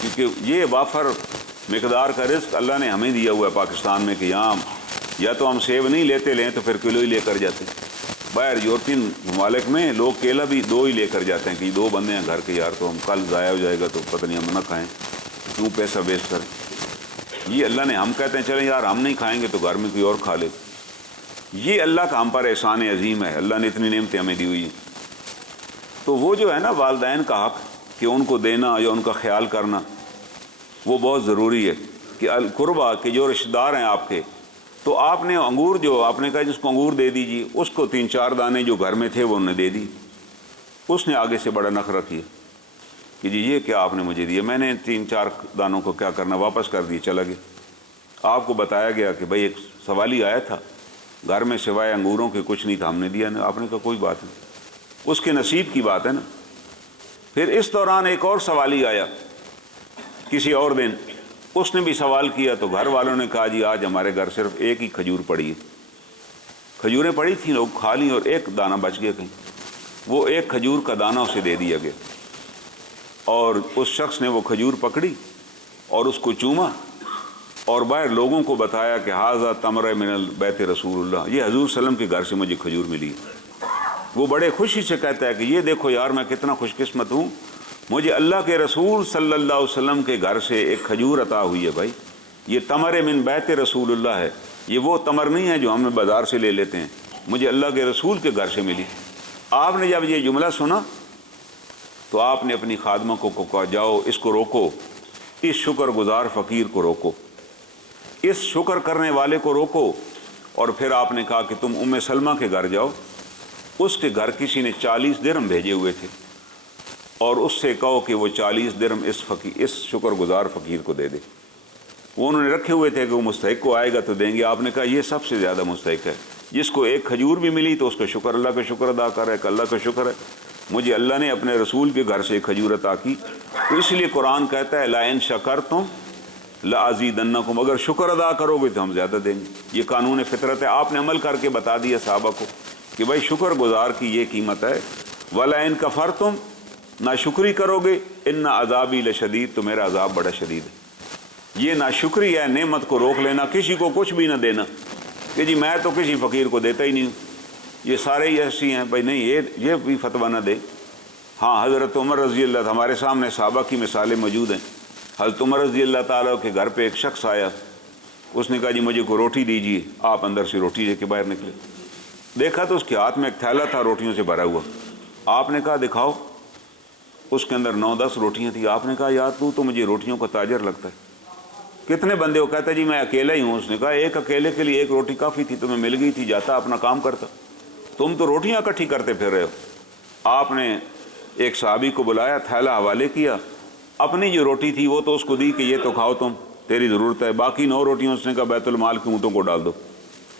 کیونکہ یہ وافر مقدار کا رزق اللہ نے ہمیں دیا ہوا ہے پاکستان میں کہ یہاں یا تو ہم سیب نہیں لیتے لیں تو پھر کلو ہی لے کر جاتے ہیں۔ باہر یورپین ممالک میں لوگ کیلا بھی 2 ہی لے کر جاتے ہیں کہ 2 بندے ہیں گھر کے، یار تو ہم کل ضائع ہو جائے گا تو پتہ نہیں ہم نہ کھائیں، کیوں پیسہ ویسٹ کریں۔ یہ اللہ نے، ہم کہتے ہیں چلیں یار ہم نہیں کھائیں گے تو گھر میں کوئی اور کھا لے۔ یہ اللہ کا ہم پر احسان عظیم ہے، اللہ نے اتنی نعمتیں ہمیں دی ہوئی ہیں۔ تو وہ جو ہے نا والدین کا حق کہ ان کو دینا یا ان کا خیال کرنا وہ بہت ضروری ہے کہ القربہ کے جو رشتہ دار ہیں آپ کے، تو آپ نے انگور جو آپ نے کہا جس کو انگور دے دیجیے، اس کو 3-4 دانے جو گھر میں تھے وہ انہیں دے دی۔ اس نے آگے سے بڑا نخرہ کیا کہ جی یہ کیا آپ نے مجھے دیا، میں نے 3-4 دانوں کو کیا کرنا، واپس کر دیے، چلا گیا۔ آپ کو بتایا گیا کہ بھائی ایک سوالی آیا تھا گھر میں سوائے انگوروں کے کچھ نہیں تھا، ہم نے دیا نا، آپ نے کہا کوئی بات نہیں، اس کے نصیب کی بات ہے نا۔ پھر اس دوران ایک اور سوالی آیا کسی اور دن، اس نے بھی سوال کیا تو گھر والوں نے کہا جی آج ہمارے گھر صرف ایک ہی کھجور پڑی ہے، کھجوریں پڑی تھیں لوگ کھا لیں اور ایک دانہ بچ گیا کہیں، وہ ایک کھجور کا دانہ اسے دے دیا گیا، اور اس شخص نے وہ کھجور پکڑی اور اس کو چوما اور باہر لوگوں کو بتایا کہ ھذا تمر من البیت رسول اللہ، یہ حضور صلی اللہ علیہ وسلم کے گھر سے مجھے کھجور ملی۔ وہ بڑے خوشی سے کہتا ہے کہ یہ دیکھو یار میں کتنا خوش قسمت ہوں، مجھے اللہ کے رسول صلی اللہ علیہ وسلم کے گھر سے ایک کھجور عطا ہوئی ہے۔ بھائی یہ تمر من بیت رسول اللہ ہے، یہ وہ تمر نہیں ہے جو ہم بازار سے لے لیتے ہیں، مجھے اللہ کے رسول کے گھر سے ملی۔ آپ نے جب یہ جملہ سنا تو آپ نے اپنی خادمہ کو کہا جاؤ اس کو روکو، اس شکر گزار فقیر کو روکو، اس شکر کرنے والے کو روکو۔ اور پھر آپ نے کہا کہ تم ام سلمہ کے گھر جاؤ، اس کے گھر کسی نے 40 درہم بھیجے ہوئے تھے، اور اس سے کہو کہ وہ 40 درہم اس شکر گزار فقیر کو دے دے۔ وہ انہوں نے رکھے ہوئے تھے کہ وہ مستحق کو آئے گا تو دیں گے۔ آپ نے کہا یہ سب سے زیادہ مستحق ہے، جس کو ایک کھجور بھی ملی تو اس کا شکر، اللہ کا شکر ادا کر رہا ہے کہ اللہ کا شکر ہے مجھے اللہ نے اپنے رسول کے گھر سے ایک کھجور عطا کی۔ تو اس لیے قرآن کہتا ہے لَئِن شَكَرْتُمْ لَأَزِيدَنَّكُمْ، اگر شکر ادا کرو گے تو ہم زیادہ دیں گے۔ یہ قانون فطرت ہے، آپ نے عمل کر کے بتا دیا صحابہ کو کہ بھائی شکر گزار کی یہ قیمت ہے۔ وَلَئِن كَفَرْتُمْ، ناشکری کرو گے، ان عذابی لشدید، تو میرا عذاب بڑا شدید ہے۔ یہ ناشکری ہے، نعمت کو روک لینا، کسی کو کچھ بھی نہ دینا کہ جی میں تو کسی فقیر کو دیتا ہی نہیں ہوں، یہ سارے ہی ایسی ہیں، بھائی نہیں یہ بھی فتویٰ نہ دے۔ ہاں حضرت عمر رضی اللہ، ہمارے سامنے صحابہ کی مثالیں موجود ہیں۔ حضرت عمر رضی اللہ تعالیٰ کے گھر پہ ایک شخص آیا، اس نے کہا جی مجھے کوئی روٹی دیجیے، آپ اندر سے روٹی لے کے باہر نکلے، دیکھا تو اس کے ہاتھ میں ایک تھیلا تھا روٹیوں سے بھرا ہوا۔ آپ نے کہا دکھاؤ، اس کے اندر 9-10 روٹیاں تھیں۔ آپ نے کہا یار تو مجھے روٹیوں کا تاجر لگتا ہے، کتنے بندے ہو؟ کہتا جی میں اکیلا ہی ہوں۔ اس نے کہا ایک اکیلے کے لیے ایک روٹی کافی تھی، تمہیں مل گئی تھی، جاتا اپنا کام کرتا، تم تو روٹیاں اکٹھی کرتے پھر رہے ہو۔ آپ نے ایک صحابی کو بلایا، تھیلا حوالے کیا، اپنی جو روٹی تھی وہ تو اس کو دی کہ یہ تو کھاؤ تم، تیری ضرورت ہے، باقی 9 روٹیاں اس نے کہا بیت المال کے اونٹوں کو ڈال دو،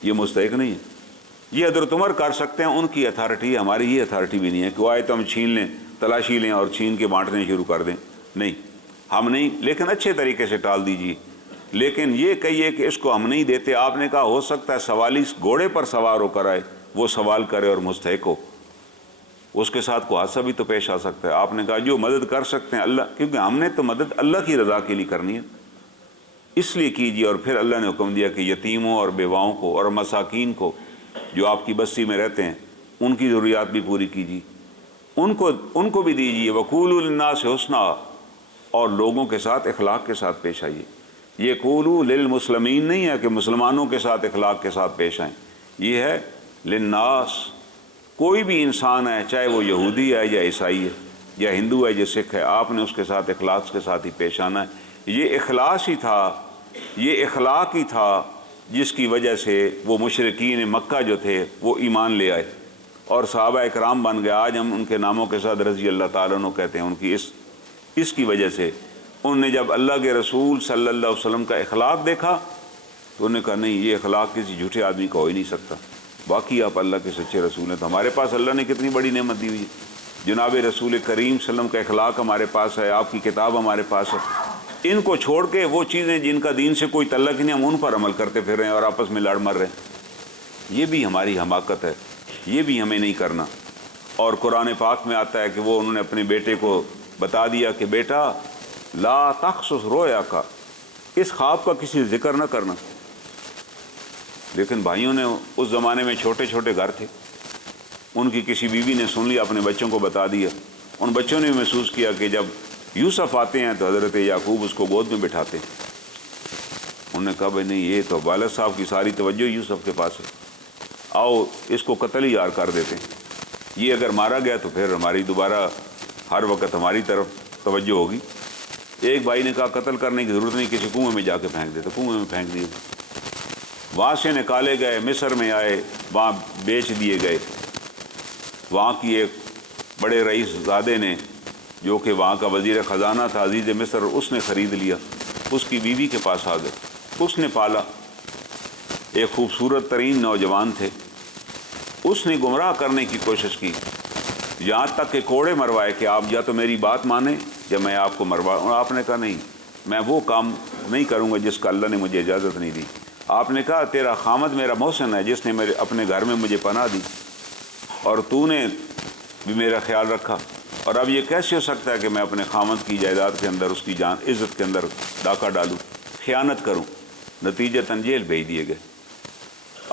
یہ مستحق نہیں ہے۔ یہ حضرت عمر کر سکتے ہیں، ان کی اتھارٹی ہے، ہماری یہ اتھارٹی بھی نہیں ہے کہ وہ آئے تو ہم چھین لیں، تلاشی لیں اور چھین کے بانٹنے شروع کر دیں، نہیں، ہم نہیں، لیکن اچھے طریقے سے ٹال دیجیے۔ لیکن یہ کہیے کہ اس کو ہم نہیں دیتے، آپ نے کہا ہو سکتا ہے سوالی گھوڑے پر سوار ہو کر آئے، وہ سوال کرے اور مستحق ہو، اس کے ساتھ کوئی حادثہ بھی تو پیش آ سکتا ہے۔ آپ نے کہا جو مدد کر سکتے ہیں اللہ، کیونکہ ہم نے تو مدد اللہ کی رضا کے لیے کرنی ہے، اس لیے کیجیے۔ اور پھر اللہ نے حکم دیا کہ یتیموں اور بیواؤں کو اور مساکین کو جو آپ کی بستی میں رہتے ہیں ان کی ضروریات بھی پوری کیجیے، ان کو بھی دیجیے۔ وقولوا للناس حسنا، اور لوگوں کے ساتھ اخلاق کے ساتھ پیش آئیے۔ یہ قولوا للمسلمین نہیں ہے کہ مسلمانوں کے ساتھ اخلاق کے ساتھ پیش آئیں، یہ ہے للناس، کوئی بھی انسان ہے چاہے وہ یہودی ہے یا عیسائی ہے یا ہندو ہے یا سکھ ہے، آپ نے اس کے ساتھ اخلاق کے ساتھ ہی پیش آنا ہے۔ یہ اخلاص ہی تھا، یہ اخلاق ہی تھا جس کی وجہ سے وہ مشرکین مکہ جو تھے وہ ایمان لے آئے اور صحابہ اکرام بن گئے۔ آج ہم ان کے ناموں کے ساتھ رضی اللہ تعالیٰ عنہ کہتے ہیں، ان کی اس کی وجہ سے انہوں نے جب اللہ کے رسول صلی اللہ علیہ وسلم کا اخلاق دیکھا تو انہوں نے کہا نہیں، یہ اخلاق کسی جھوٹے آدمی کا ہو ہی نہیں سکتا، باقی آپ اللہ کے سچے رسول ہیں۔ تو ہمارے پاس اللہ نے کتنی بڑی نعمت دی ہوئی ہے، جناب رسول کریم صلی اللہ علیہ وسلم کا اخلاق ہمارے پاس ہے، آپ کی کتاب ہمارے پاس ہے۔ ان کو چھوڑ کے وہ چیزیں جن کا دین سے کوئی تعلق نہیں، ہم ان پر عمل کرتے پھر رہے ہیں اور آپس میں لڑ مر رہے ہیں، یہ بھی ہماری حماقت ہے، یہ بھی ہمیں نہیں کرنا۔ اور قرآن پاک میں آتا ہے کہ وہ انہوں نے اپنے بیٹے کو بتا دیا کہ بیٹا لا تخصص رویا کا، اس خواب کا کسی ذکر نہ کرنا۔ لیکن بھائیوں نے اس زمانے میں چھوٹے چھوٹے گھر تھے، ان کی کسی بیوی نے سن لیا، اپنے بچوں کو بتا دیا، ان بچوں نے محسوس کیا کہ جب یوسف آتے ہیں تو حضرت یعقوب اس کو گود میں بٹھاتے ہیں۔ انہوں نے کہا بھائی نہیں، یہ تو والد صاحب کی ساری توجہ یوسف کے پاس ہے، آؤ اس کو قتل ہی یار کر دیتے ہیں، یہ اگر مارا گیا تو پھر ہماری دوبارہ ہر وقت ہماری طرف توجہ ہوگی۔ ایک بھائی نے کہا قتل کرنے کی ضرورت نہیں، کسی کنویں میں جا کے پھینک دیتے، کنویں میں پھینک دیے، وہاں سے نکالے گئے، مصر میں آئے، وہاں بیچ دیے گئے۔ وہاں کی ایک بڑے رئیس زادے نے جو کہ وہاں کا وزیر خزانہ تھا عزیز مصر، اس نے خرید لیا، اس کی بیوی کے پاس آ گئے، اس نے پالا، ایک خوبصورت ترین نوجوان تھے، اس نے گمراہ کرنے کی کوشش کی، یہاں تک کہ کوڑے مروائے کہ آپ یا تو میری بات مانیں یا میں آپ کو مرواؤں۔ اور آپ نے کہا نہیں، میں وہ کام نہیں کروں گا جس کا اللہ نے مجھے اجازت نہیں دی۔ آپ نے کہا تیرا خامد میرا محسن ہے جس نے میرے اپنے گھر میں مجھے پناہ دی، اور تو نے بھی میرا خیال رکھا، اور اب یہ کیسے ہو سکتا ہے کہ میں اپنے خامد کی جائیداد کے اندر، اس کی جان عزت کے اندر ڈاکہ ڈالوں، خیانت کروں؟ نتیجتاً جیل بھیج دیے گئے۔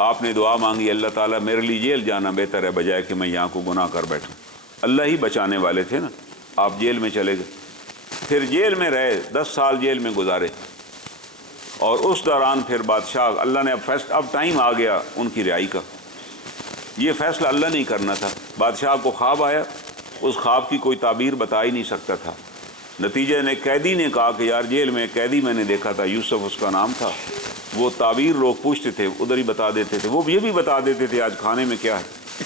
آپ نے دعا مانگی اللہ تعالیٰ میرے لیے جیل جانا بہتر ہے بجائے کہ میں یہاں کو گناہ کر بیٹھوں۔ اللہ ہی بچانے والے تھے نا، آپ جیل میں چلے گئے، پھر جیل میں رہے، 10 سال جیل میں گزارے، اور اس دوران پھر بادشاہ اللہ نے اب ٹائم آ گیا ان کی رہائی کا، یہ فیصلہ اللہ نہیں کرنا تھا۔ بادشاہ کو خواب آیا، اس خواب کی کوئی تعبیر بتا ہی نہیں سکتا تھا۔ نتیجے نے قیدی نے کہا کہ یار جیل میں قیدی میں نے دیکھا تھا، یوسف اس کا نام تھا، وہ تعبیر لوگ پوچھتے تھے ادھر ہی بتا دیتے تھے، وہ یہ بھی بتا دیتے تھے آج کھانے میں کیا ہے۔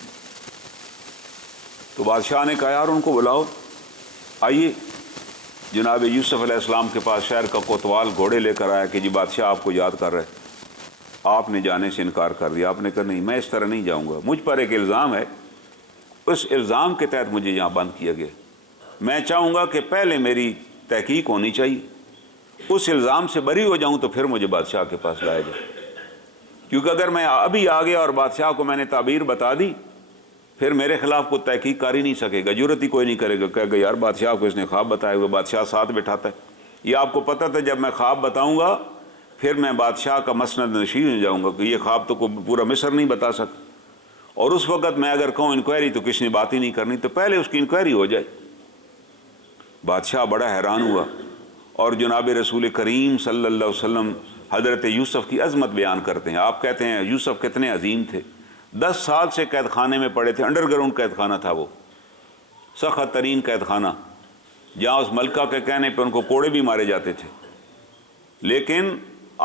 تو بادشاہ نے کہا یار ان کو بلاؤ، آئیے۔ جناب یوسف علیہ السلام کے پاس شہر کا کوتوال گھوڑے لے کر آیا کہ جی بادشاہ آپ کو یاد کر رہے۔ آپ نے جانے سے انکار کر دیا، آپ نے کہا نہیں میں اس طرح نہیں جاؤں گا، مجھ پر ایک الزام ہے، اس الزام کے تحت مجھے یہاں بند کیا گیا، میں چاہوں گا کہ پہلے میری تحقیق ہونی چاہیے، اس الزام سے بری ہو جاؤں تو پھر مجھے بادشاہ کے پاس لایا جائے، کیونکہ اگر میں ابھی آ گیا اور بادشاہ کو میں نے تعبیر بتا دی پھر میرے خلاف کوئی تحقیق کر ہی نہیں سکے گا، جرت ہی کوئی نہیں کرے گا، کہے گا یار بادشاہ کو اس نے خواب بتایا ہوا، بادشاہ ساتھ بٹھاتا ہے۔ یہ آپ کو پتہ تھا جب میں خواب بتاؤں گا پھر میں بادشاہ کا مسند نشین ہو جاؤں گا کہ یہ خواب تو کوئی پورا مصر نہیں بتا سکتا، اور اس وقت میں اگر کہوں انکوائری تو کسی نے بات ہی نہیں کرنی، تو پہلے اس کی انکوائری ہو جائے۔ بادشاہ بڑا حیران ہوا، اور جناب رسول کریم صلی اللہ علیہ وسلم حضرت یوسف کی عظمت بیان کرتے ہیں۔ آپ کہتے ہیں یوسف کتنے عظیم تھے، 10 سال سے قید خانے میں پڑے تھے، انڈر گراؤنڈ قید خانہ تھا، وہ سخت ترین قید خانہ، جہاں اس ملکہ کے کہنے پہ ان کو کوڑے بھی مارے جاتے تھے۔ لیکن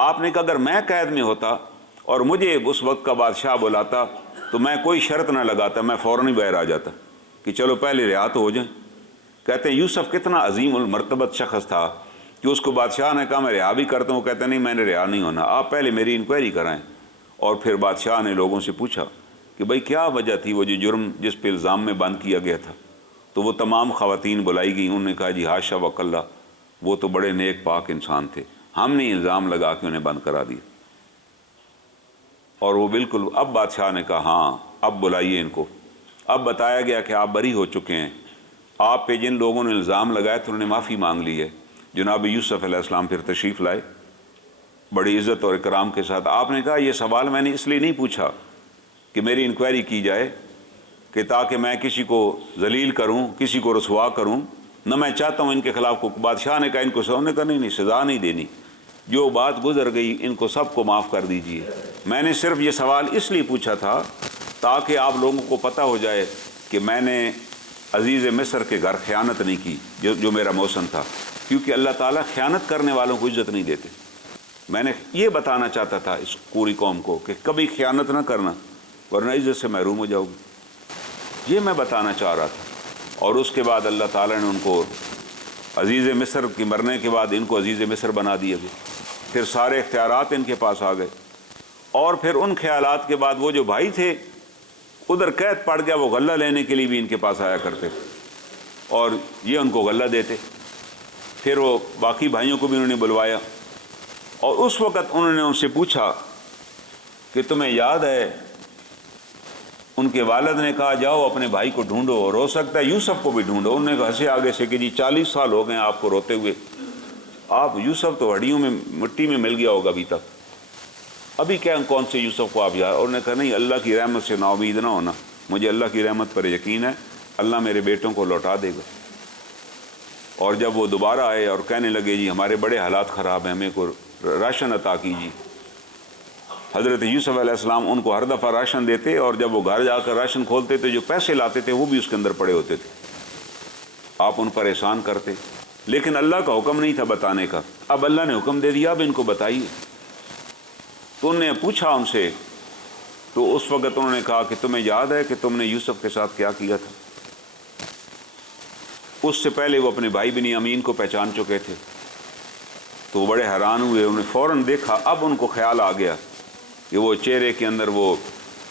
آپ نے کہا اگر میں قید میں ہوتا اور مجھے اس وقت کا بادشاہ بلاتا تو میں کوئی شرط نہ لگاتا، میں فوراً ہی باہر آ جاتا کہ چلو پہلے رہا تو ہو جائیں۔ کہتے ہیں یوسف کتنا عظیم المرتبت شخص تھا کہ اس کو بادشاہ نے کہا میں رہا بھی کرتا ہوں، کہتے نہیں میں نے رہا نہیں ہونا، آپ پہلے میری انکوائری کرائیں۔ اور پھر بادشاہ نے لوگوں سے پوچھا کہ بھئی کیا وجہ تھی، وہ جو جرم جس پہ الزام میں بند کیا گیا تھا، تو وہ تمام خواتین بلائی گئیں، انہوں نے کہا جی حاشا وکلا، وہ تو بڑے نیک پاک انسان تھے، ہم نے الزام لگا کے انہیں بند کرا دیا۔ اور وہ بالکل، اب بادشاہ نے کہا ہاں اب بلائیے ان کو۔ اب بتایا گیا کہ آپ بری ہو چکے ہیں، آپ پہ جن لوگوں نے الزام لگایا تو انہوں نے معافی مانگ لی ہے۔ جناب یوسف علیہ السلام پھر تشریف لائے بڑی عزت اور اکرام کے ساتھ۔ آپ نے کہا یہ سوال میں نے اس لیے نہیں پوچھا کہ میری انکوائری کی جائے کہ تاکہ میں کسی کو ذلیل کروں، کسی کو رسوا کروں، نہ میں چاہتا ہوں ان کے خلاف کو۔ بادشاہ نے کہا ان کو سونے کا نہیں سزا نہیں دینی، جو بات گزر گئی ان کو سب کو معاف کر دیجئے۔ میں نے صرف یہ سوال اس لیے پوچھا تھا تاکہ آپ لوگوں کو پتہ ہو جائے کہ میں نے عزیز مصر کے گھر خیانت نہیں کی، جو میرا موسم تھا، کیونکہ اللہ تعالیٰ خیانت کرنے والوں کو عزت نہیں دیتے۔ میں نے یہ بتانا چاہتا تھا اس پوری قوم کو کہ کبھی خیانت نہ کرنا ورنہ عزت سے محروم ہو جاؤ گی، یہ میں بتانا چاہ رہا تھا۔ اور اس کے بعد اللہ تعالیٰ نے ان کو عزیز مصر کی مرنے کے بعد ان کو عزیز مصر بنا دیا گیا، پھر سارے اختیارات ان کے پاس آ گئے۔ اور پھر ان خیالات کے بعد وہ جو بھائی تھے ادھر قید پڑ گیا، وہ غلہ لینے کے لیے بھی ان کے پاس آیا کرتے اور یہ ان کو غلہ دیتے۔ پھر وہ باقی بھائیوں کو بھی انہوں نے بلوایا اور اس وقت انہوں نے ان سے پوچھا کہ تمہیں یاد ہے، ان کے والد نے کہا جاؤ اپنے بھائی کو ڈھونڈو اور ہو سکتا ہے یوسف کو بھی ڈھونڈو۔ انہوں نے کہا ہنسے آگے سے کہ جی 40 سال ہو گئے آپ کو روتے ہوئے، آپ یوسف تو ہڈیوں میں مٹی میں مل گیا ہوگا ابھی تک، ابھی کیا کون سے یوسف کو آپ یاد؟ اور انہوں نے کہا نہیں، اللہ کی رحمت سے نا امید نہ ہونا، مجھے اللہ کی رحمت پر یقین ہے، اللہ میرے بیٹوں کو لوٹا دے گا۔ اور جب وہ دوبارہ آئے اور کہنے لگے جی ہمارے بڑے حالات خراب ہیں، ہمیں کو راشن عطا کیجیے، حضرت یوسف علیہ السلام ان کو ہر دفعہ راشن دیتے اور جب وہ گھر جا کر راشن کھولتے تھے جو پیسے لاتے تھے وہ بھی اس کے اندر پڑے ہوتے تھے۔ آپ ان پر احسان کرتے، لیکن اللہ کا حکم نہیں تھا بتانے کا۔ اب اللہ نے حکم دے دیا اب ان کو بتائیے۔ تو انہوں نے پوچھا ان سے، تو اس وقت انہوں نے کہا کہ تمہیں یاد ہے کہ تم نے یوسف کے ساتھ کیا کیا تھا؟ اس سے پہلے وہ اپنے بھائی بنیامین کو پہچان چکے تھے، تو وہ بڑے حیران ہوئے۔ انہوں نے فوراً دیکھا، اب ان کو خیال آ گیا کہ وہ چہرے کے اندر وہ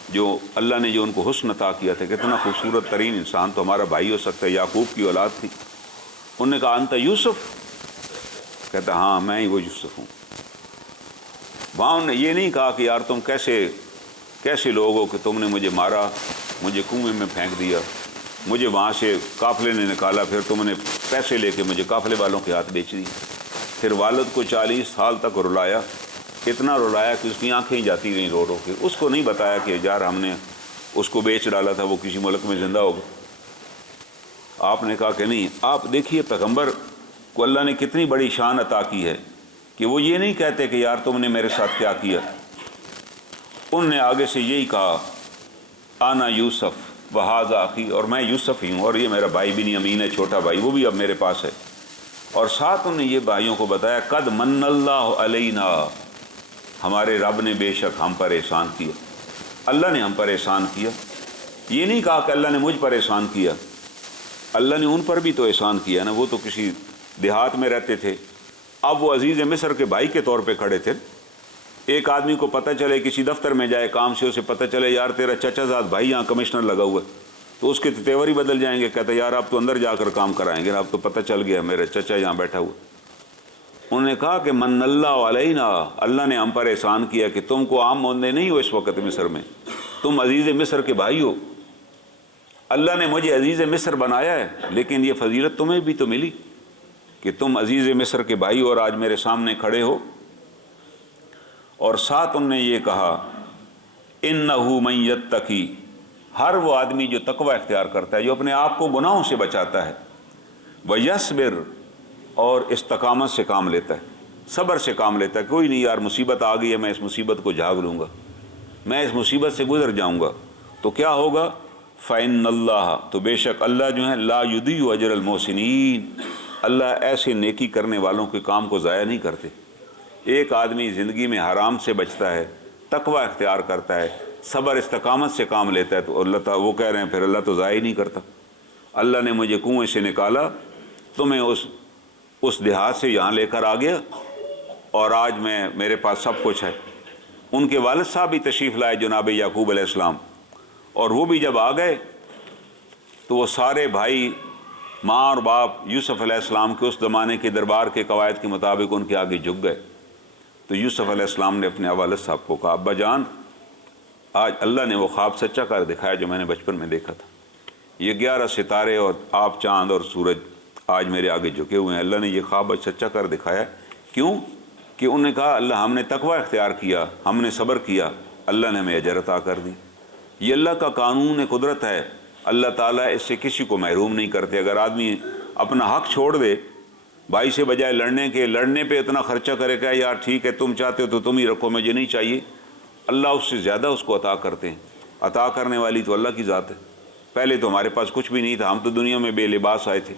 جو اللہ نے جو ان کو حسن عطا کیا تھا، کتنا خوبصورت ترین انسان تو ہمارا بھائی ہو سکتا ہے، یعقوب کی اولاد تھی۔ انہوں نے کہا انت یوسف؟ کہتا ہاں میں ہی وہ یوسف ہوں۔ وہاں انہوں نے یہ نہیں کہا کہ یار تم کیسے لوگ ہو کہ تم نے مجھے مارا، مجھے کنویں میں پھینک دیا، مجھے وہاں سے قافلے نے نکالا، پھر تم نے پیسے لے کے مجھے قافلے والوں کے ہاتھ بیچ دی۔ پھر والد کو 40 سال تک رلایا، اتنا رلایا کہ اس کی آنکھیں ہی جاتی رہیں رو رو کے۔ اس کو نہیں بتایا کہ یار ہم نے اس کو بیچ ڈالا تھا، وہ کسی ملک میں زندہ ہوگا۔ آپ نے کہا کہ نہیں، آپ دیکھیے پیغمبر کو اللہ نے کتنی بڑی شان عطا کی ہے کہ وہ یہ نہیں کہتے کہ یار تم نے میرے ساتھ کیا کیا۔ انہوں نے آگے سے یہی کہا آنا یوسف وہذا اخی، اور میں یوسف ہی ہوں اور یہ میرا بھائی بنیامین ہے، چھوٹا بھائی، وہ بھی اب میرے پاس ہے۔ اور ساتھ انہوں نے یہ بھائیوں کو بتایا قد من اللہ علینا، ہمارے رب نے بے شک ہم پر احسان کیا، اللہ نے ہم پر احسان کیا۔ یہ نہیں کہا کہ اللہ نے مجھ پر احسان کیا، اللہ نے ان پر بھی تو احسان کیا نا، وہ تو کسی دیہات میں رہتے تھے، اب وہ عزیز مصر کے بھائی کے طور پہ کھڑے تھے۔ ایک آدمی کو پتہ چلے کسی دفتر میں جائے کام سے، اسے پتہ چلے یار تیرا چچا زاد بھائی یہاں کمشنر لگا ہوا ہے، تو اس کے تیور ہی بدل جائیں گے، کہتا ہے یار آپ تو اندر جا کر کام کرائیں گے، اب تو پتہ چل گیا میرا چچا یہاں بیٹھا ہوا۔ انہوں نے کہا کہ من اللہ علینا، اللہ نے ہم پر احسان کیا کہ تم کو عام بندے نہیں ہو اس وقت مصر میں، تم عزیز مصر کے بھائی ہو۔ اللہ نے مجھے عزیز مصر بنایا ہے، لیکن یہ فضیلت تمہیں بھی تو ملی کہ تم عزیز مصر کے بھائی ہو اور آج میرے سامنے کھڑے ہو۔ اور ساتھ انہوں نے یہ کہا انہ من یتقی، ہر وہ آدمی جو تقوی اختیار کرتا ہے، جو اپنے آپ کو گناہوں سے بچاتا ہے، ویصبر، اور استقامت سے کام لیتا ہے، صبر سے کام لیتا ہے۔ کوئی نہیں یار مصیبت آ گئی ہے، میں اس مصیبت کو جھاگ لوں گا، میں اس مصیبت سے گزر جاؤں گا، تو کیا ہوگا؟ فإن اللہ، تو بے شک اللہ جو ہے لا یضیع اجر المحسنین، اللہ ایسے نیکی کرنے والوں کے کام کو ضائع نہیں کرتے۔ ایک آدمی زندگی میں حرام سے بچتا ہے، تقوی اختیار کرتا ہے، صبر استقامت سے کام لیتا ہے، تو اللہ تعالیٰ وہ کہہ رہے ہیں پھر اللہ تو ضائع نہیں کرتا۔ اللہ نے مجھے کنویں سے نکالا، تمہیں اس دیہات سے یہاں لے کر آ گیا، اور آج میرے پاس سب کچھ ہے۔ ان کے والد صاحب بھی تشریف لائے جناب یعقوب علیہ السلام، اور وہ بھی جب آ گئے تو وہ سارے بھائی، ماں اور باپ یوسف علیہ السلام کے اس زمانے کے دربار کے قواعد کے مطابق ان کے آگے جھک گئے تو یوسف علیہ السلام نے اپنے والد صاحب کو کہا ابا جان آج اللہ نے وہ خواب سچا کر دکھایا جو میں نے بچپن میں دیکھا تھا. یہ 11 ستارے اور آپ چاند اور سورج آج میرے آگے جھکے ہوئے ہیں. اللہ نے یہ خواب آج سچا کر دکھایا. کیوں؟ کہ انہوں نے کہا اللہ ہم نے تقوی اختیار کیا, ہم نے صبر کیا, اللہ نے ہمیں اجر عطا کر دی. یہ اللہ کا قانون قدرت ہے. اللہ تعالیٰ اس سے کسی کو محروم نہیں کرتے. اگر آدمی اپنا حق چھوڑ دے, بھائی سے بجائے لڑنے کے, لڑنے پہ اتنا خرچہ کرے کہ یار ٹھیک ہے تم چاہتے ہو تو تم ہی رکھو, مجھے نہیں چاہیے, اللہ اس سے زیادہ اس کو عطا کرتے ہیں. عطا کرنے والی تو اللہ کی ذات ہے. پہلے تو ہمارے پاس کچھ بھی نہیں تھا, ہم تو دنیا میں بے لباس آئے تھے.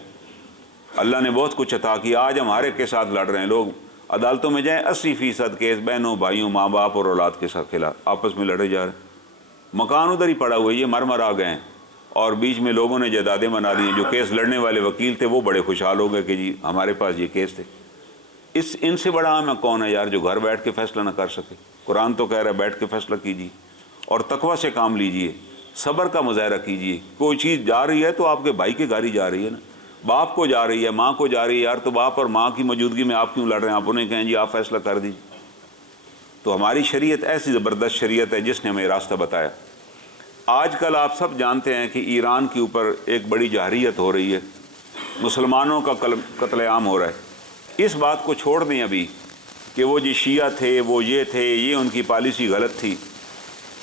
اللہ نے بہت کچھ عطا کیا. آج ہم ہر ایک کے ساتھ لڑ رہے ہیں. لوگ عدالتوں میں جائیں 80% کیس بہنوں بھائیوں ماں باپ اور اولاد کے ساتھ خلاف آپس میں لڑے جا رہے ہیں. مکان ادھر ہی پڑا ہوا ہے, یہ مر آ گئے ہیں, اور بیچ میں لوگوں نے جائیدادیں بنا دی ہیں. جو کیس لڑنے والے وکیل تھے وہ بڑے خوشحال ہو گئے کہ جی ہمارے پاس یہ کیس تھے. ان سے بڑا ہمیں کون ہے یار جو گھر بیٹھ کے فیصلہ نہ کر سکے. قرآن تو کہہ رہا ہے بیٹھ کے فیصلہ کیجیے اور تقوی سے کام لیجیے, صبر کا مظاہرہ کیجیے. کوئی چیز جا رہی ہے تو آپ کے بھائی کے گھر ہی جا رہی ہے نا, باپ کو جا رہی ہے, ماں کو جا رہی ہے, یار تو باپ اور ماں کی موجودگی میں آپ کیوں لڑ رہے ہیں, آپ انہیں کہیں جی آپ فیصلہ کر دیجیے. تو ہماری شریعت ایسی زبردست شریعت ہے جس نے ہمیں راستہ بتایا. آج کل آپ سب جانتے ہیں کہ ایران کے اوپر ایک بڑی جارحیت ہو رہی ہے, مسلمانوں کا قتل عام ہو رہا ہے. اس بات کو چھوڑ دیں ابھی کہ وہ جو شیعہ تھے وہ یہ تھے, یہ ان کی پالیسی غلط تھی.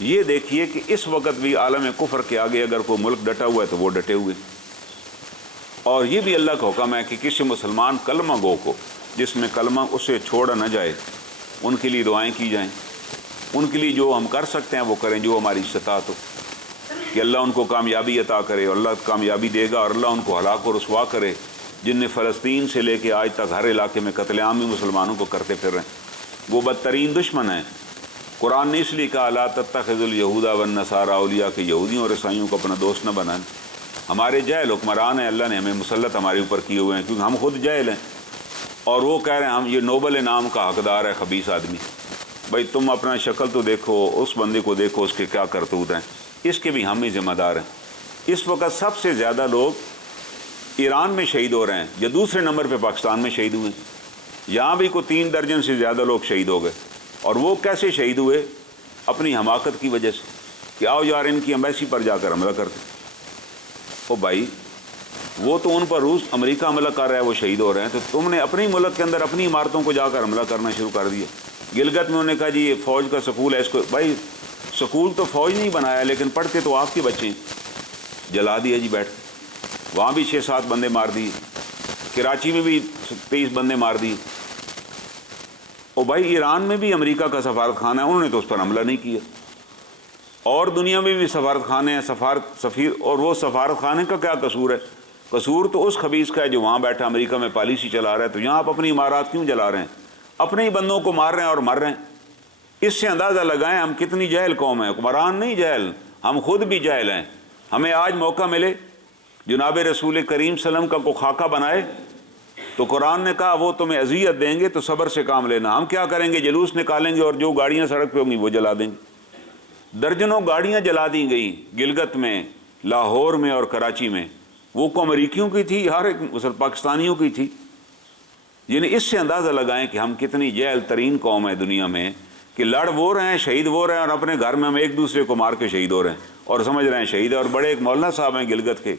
یہ دیکھیے کہ اس وقت بھی عالم کفر کے آگے اگر کوئی ملک ڈٹا ہوا ہے تو وہ ڈٹے ہوئے. اور یہ بھی اللہ کا حکم ہے کہ کسی مسلمان کلمہ گو کو جس میں کلمہ اسے چھوڑا نہ جائے, ان کے لیے دعائیں کی جائیں. ان کے لیے جو ہم کر سکتے ہیں وہ کریں, جو ہماری استطاعت ہو, کہ اللہ ان کو کامیابی عطا کرے. اور اللہ کامیابی دے گا اور اللہ ان کو ہلاک و رسوا کرے جن نے فلسطین سے لے کے آج تک ہر علاقے میں قتل عام بھی مسلمانوں کو کرتے پھر رہے ہیں. وہ بدترین دشمن ہیں. قرآن نے اس لیے کہا لا تتخذوا اليہود والنصارى اولیاء, کہ یہودیوں اور عیسائیوں کو اپنا دوست نہ بنائیں. ہمارے جاہل حکمران ہیں, اللہ نے ہمیں مسلط ہمارے اوپر کیے ہوئے ہیں کیونکہ ہم خود جاہل ہیں. اور وہ کہہ رہے ہیں ہم یہ نوبل نام کا حقدار ہے خبیث آدمی. بھائی تم اپنا شکل تو دیکھو, اس بندے کو دیکھو اس کے کیا کرتوت ہیں, اس کے بھی ہم ہی ذمہ دار ہیں. اس وقت سب سے زیادہ لوگ ایران میں شہید ہو رہے ہیں, یا دوسرے نمبر پہ پاکستان میں شہید ہوئے. یہاں بھی کوئی 3 درجن سے زیادہ لوگ شہید ہو گئے. اور وہ کیسے شہید ہوئے؟ اپنی حماقت کی وجہ سے کہ آؤ یار ان کی ایمبیسی پر جا کر حملہ کرتے. او بھائی وہ تو ان پر روس امریکہ حملہ کر رہا ہے, وہ شہید ہو رہے ہیں, تو تم نے اپنی ملک کے اندر اپنی عمارتوں کو جا کر حملہ کرنا شروع کر دیا. گلگت میں انہوں نے کہا جی یہ فوج کا سکول ہے, اس کو بھائی سکول تو فوج نہیں بنایا لیکن پڑھتے تو آپ کے بچے ہیں. جلا دیا جی بیٹھ. وہاں بھی 6-7 بندے مار دیے. کراچی میں بھی 23 بندے مار دیے. اور بھائی ایران میں بھی امریکہ کا سفارت خانہ ہے, انہوں نے تو اس پر حملہ نہیں کیا. اور دنیا میں بھی سفارت خانے ہیں, سفیر, اور وہ سفارت خانے کا کیا قصور ہے؟ قصور تو اس خبیث کا ہے جو وہاں بیٹھا امریکہ میں پالیسی چلا رہا ہے. تو یہاں آپ اپنی عمارات کیوں جلا رہے ہیں؟ اپنے ہی بندوں کو مار رہے ہیں اور مر رہے ہیں. اس سے اندازہ لگائیں ہم کتنی جاہل قوم ہے. حکمران نہیں جاہل, ہم خود بھی جاہل ہیں. ہمیں آج موقع ملے جناب رسول کریم صلی اللہ علیہ وسلم کا خاکہ بنائے تو قرآن نے کہا وہ تمہیں اذیت دیں گے تو صبر سے کام لینا. ہم کیا کریں گے؟ جلوس نکالیں گے اور جو گاڑیاں سڑک پہ ہوں گی وہ جلا دیں گے. درجنوں گاڑیاں جلا دی گئیں گلگت میں, لاہور میں اور کراچی میں. وہ کو امریکیوں کی تھی, ہر ایک پاکستانیوں کی تھی. یعنی اس سے اندازہ لگائیں کہ ہم کتنی جاہل ترین قوم ہے دنیا میں کہ لڑ وہ رہے ہیں, شہید وہ رہے ہیں, اور اپنے گھر میں ہم ایک دوسرے کو مار کے شہید ہو رہے ہیں اور سمجھ رہے ہیں شہید ہے. اور بڑے ایک مولانا صاحب ہیں گلگت کے,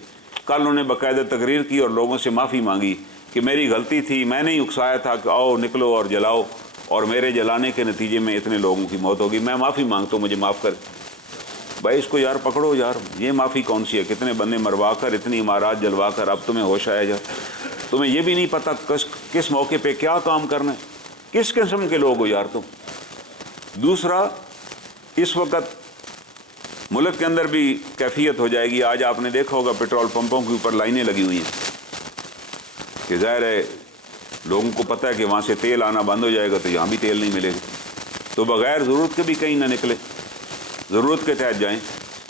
کل انہوں نے باقاعدہ تقریر کی اور لوگوں سے معافی مانگی کہ میری غلطی تھی, میں نے ہی اکسایا تھا کہ آؤ نکلو اور جلاؤ, اور میرے جلانے کے نتیجے میں اتنے لوگوں کی موت ہوگی, میں معافی مانگتا ہوں, مجھے معاف کر. بھائی اس کو یار پکڑو یار, یہ معافی کون سی ہے؟ کتنے بندے مروا کر, اتنی عمارات جلوا کر, اب تمہیں ہوش آیا جا. تمہیں یہ بھی نہیں پتہ کس موقع پہ کیا کام کرنا ہے. کس قسم کے لوگ ہو یار تم. دوسرا, اس وقت ملک کے اندر بھی کیفیت ہو جائے گی. آج آپ نے دیکھا ہوگا پیٹرول پمپوں کے اوپر لائنیں لگی ہوئی ہیں کہ ظاہر ہے لوگوں کو پتہ ہے کہ وہاں سے تیل آنا بند ہو جائے گا تو یہاں بھی تیل نہیں ملے گا, تو بغیر ضرورت کے بھی کہیں نہ نکلے, ضرورت کے تحت جائیں.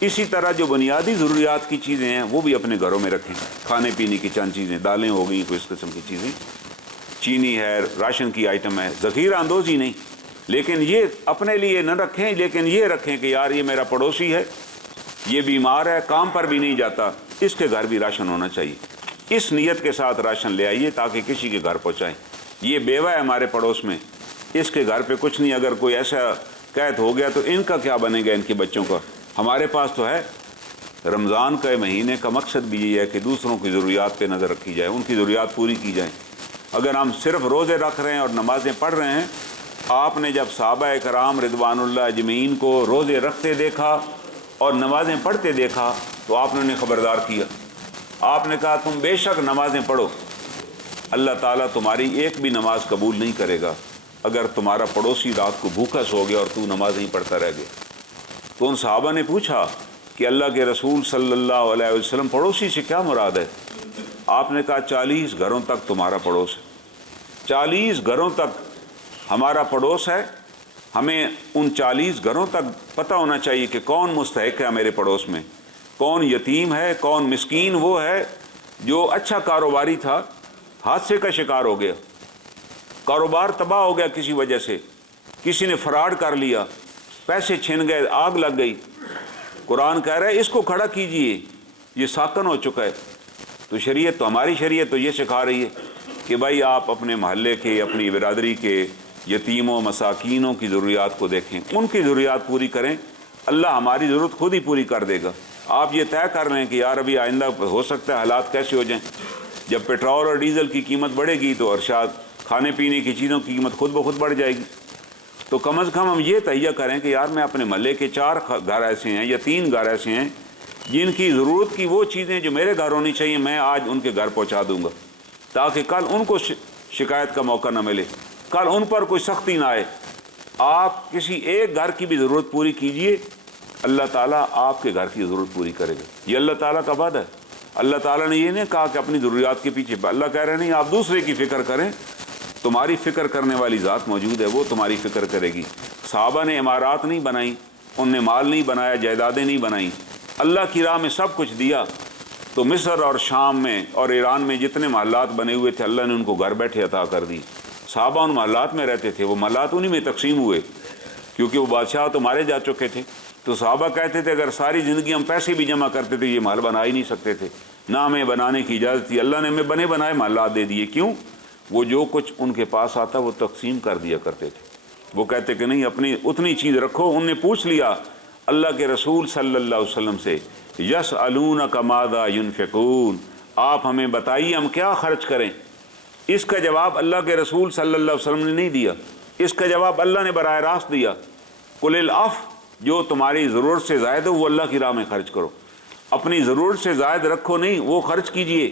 اسی طرح جو بنیادی ضروریات کی چیزیں ہیں وہ بھی اپنے گھروں میں رکھیں. کھانے پینے کی چند چیزیں, دالیں ہو گئیں, کوئی اس قسم کی چیزیں, چینی ہے, راشن کی آئٹم ہے, ذخیرہ اندوزی نہیں, لیکن یہ اپنے لیے نہ رکھیں, لیکن یہ رکھیں کہ یار یہ میرا پڑوسی ہے, یہ بیمار ہے, کام پر بھی نہیں جاتا, اس کے گھر بھی راشن ہونا چاہیے. اس نیت کے ساتھ راشن لے آئیے تاکہ کسی کے گھر پہنچائیں. یہ بیوہ ہے ہمارے پڑوس میں, اس کے گھر پہ کچھ نہیں، اگر کوئی ایسا قید ہو گیا تو ان کا کیا بنے گا، ان کے بچوں کا؟ ہمارے پاس تو ہے۔ رمضان کے مہینے کا مقصد بھی یہ ہے کہ دوسروں کی ضروریات پہ نظر رکھی جائے، ان کی ضروریات پوری کی جائیں۔ اگر ہم صرف روزے رکھ رہے ہیں اور نمازیں پڑھ رہے ہیں، آپ نے جب صحابہ کرام رضوان اللہ اجمعین کو روزے رکھتے دیکھا اور نمازیں پڑھتے دیکھا تو آپ نے انہیں خبردار کیا، آپ نے کہا تم بے شک نمازیں پڑھو، اللہ تعالیٰ تمہاری ایک بھی نماز قبول نہیں کرے گا اگر تمہارا پڑوسی رات کو بھوکا سو گیا اور تو نماز نہیں پڑھتا رہ گیا۔ تو ان صحابہ نے پوچھا کہ اللہ کے رسول صلی اللہ علیہ وسلم پڑوسی سے کیا مراد ہے؟ آپ نے کہا 40 گھروں تک تمہارا پڑوس ہے، 40 گھروں تک ہمارا پڑوس ہے، ہمیں ان 40 گھروں تک پتہ ہونا چاہیے کہ کون مستحق ہے میرے پڑوس میں، کون یتیم ہے، کون مسکین وہ ہے جو اچھا کاروباری تھا، حادثے کا شکار ہو گیا، کاروبار تباہ ہو گیا کسی وجہ سے، کسی نے فراڈ کر لیا، پیسے چھن گئے، آگ لگ گئی۔ قرآن کہہ رہا ہے اس کو کھڑا کیجئے، یہ ساکن ہو چکا ہے۔ تو شریعت تو ہماری شریعت تو یہ سکھا رہی ہے کہ بھائی آپ اپنے محلے کے، اپنی برادری کے یتیموں مساکینوں کی ضروریات کو دیکھیں، ان کی ضروریات پوری کریں، اللہ ہماری ضرورت خود ہی پوری کر دے گا۔ آپ یہ طے کر لیں کہ یار ابھی آئندہ ہو سکتا ہے حالات کیسے ہو جائیں، جب پیٹرول اور ڈیزل کی قیمت بڑھے گی تو ارشاد کھانے پینے کی چیزوں کی قیمت خود بخود بڑھ جائے گی۔ تو کم از کم ہم یہ تہیہ کریں کہ یار میں اپنے محلے کے 4 گھر ایسے ہیں یا 3 گھر ایسے ہیں جن کی ضرورت کی وہ چیزیں جو میرے گھر ہونی چاہیے میں آج ان کے گھر پہنچا دوں گا، تاکہ کل ان کو شکایت کا موقع نہ ملے، کل ان پر کوئی سختی نہ آئے۔ آپ کسی ایک گھر کی بھی ضرورت پوری کیجئے، اللہ تعالیٰ آپ کے گھر کی ضرورت پوری کرے گا۔ یہ اللہ تعالیٰ کا وعدہ ہے۔ اللہ تعالیٰ نے یہ نہیں کہا کہ اپنی ضروریات کے پیچھے، اللہ کہہ رہے نہیں آپ دوسرے کی فکر کریں، تمہاری فکر کرنے والی ذات موجود ہے، وہ تمہاری فکر کرے گی۔ صحابہ نے عمارات نہیں بنائیں، ان نے مال نہیں بنایا، جائیدادیں نہیں بنائیں، اللہ کی راہ میں سب کچھ دیا۔ تو مصر اور شام میں اور ایران میں جتنے محلات بنے ہوئے تھے اللہ نے ان کو گھر بیٹھے عطا کر دی۔ صحابہ ان محلات میں رہتے تھے، وہ محلات انہی میں تقسیم ہوئے کیونکہ وہ بادشاہ تو مارے جا چکے تھے۔ تو صحابہ کہتے تھے اگر ساری زندگی ہم پیسے بھی جمع کرتے تھے یہ محل بنا ہی نہیں سکتے تھے، نہ ہمیں بنانے کی اجازت تھی، اللہ نے ہمیں بنے بنائے محلات دے دیے۔ کیوں؟ وہ جو کچھ ان کے پاس آتا وہ تقسیم کر دیا کرتے تھے۔ وہ کہتے کہ نہیں اپنی اتنی چیز رکھو۔ انہوں نے پوچھ لیا اللہ کے رسول صلی اللہ علیہ وسلم سے، یسألونک ماذا ینفقون، آپ ہمیں بتائیے ہم کیا خرچ کریں۔ اس کا جواب اللہ کے رسول صلی اللہ علیہ وسلم نے نہیں دیا، اس کا جواب اللہ نے براہ راست دیا، قل العفو، جو تمہاری ضرورت سے زائد ہو وہ اللہ کی راہ میں خرچ کرو، اپنی ضرورت سے زائد رکھو نہیں، وہ خرچ کیجئے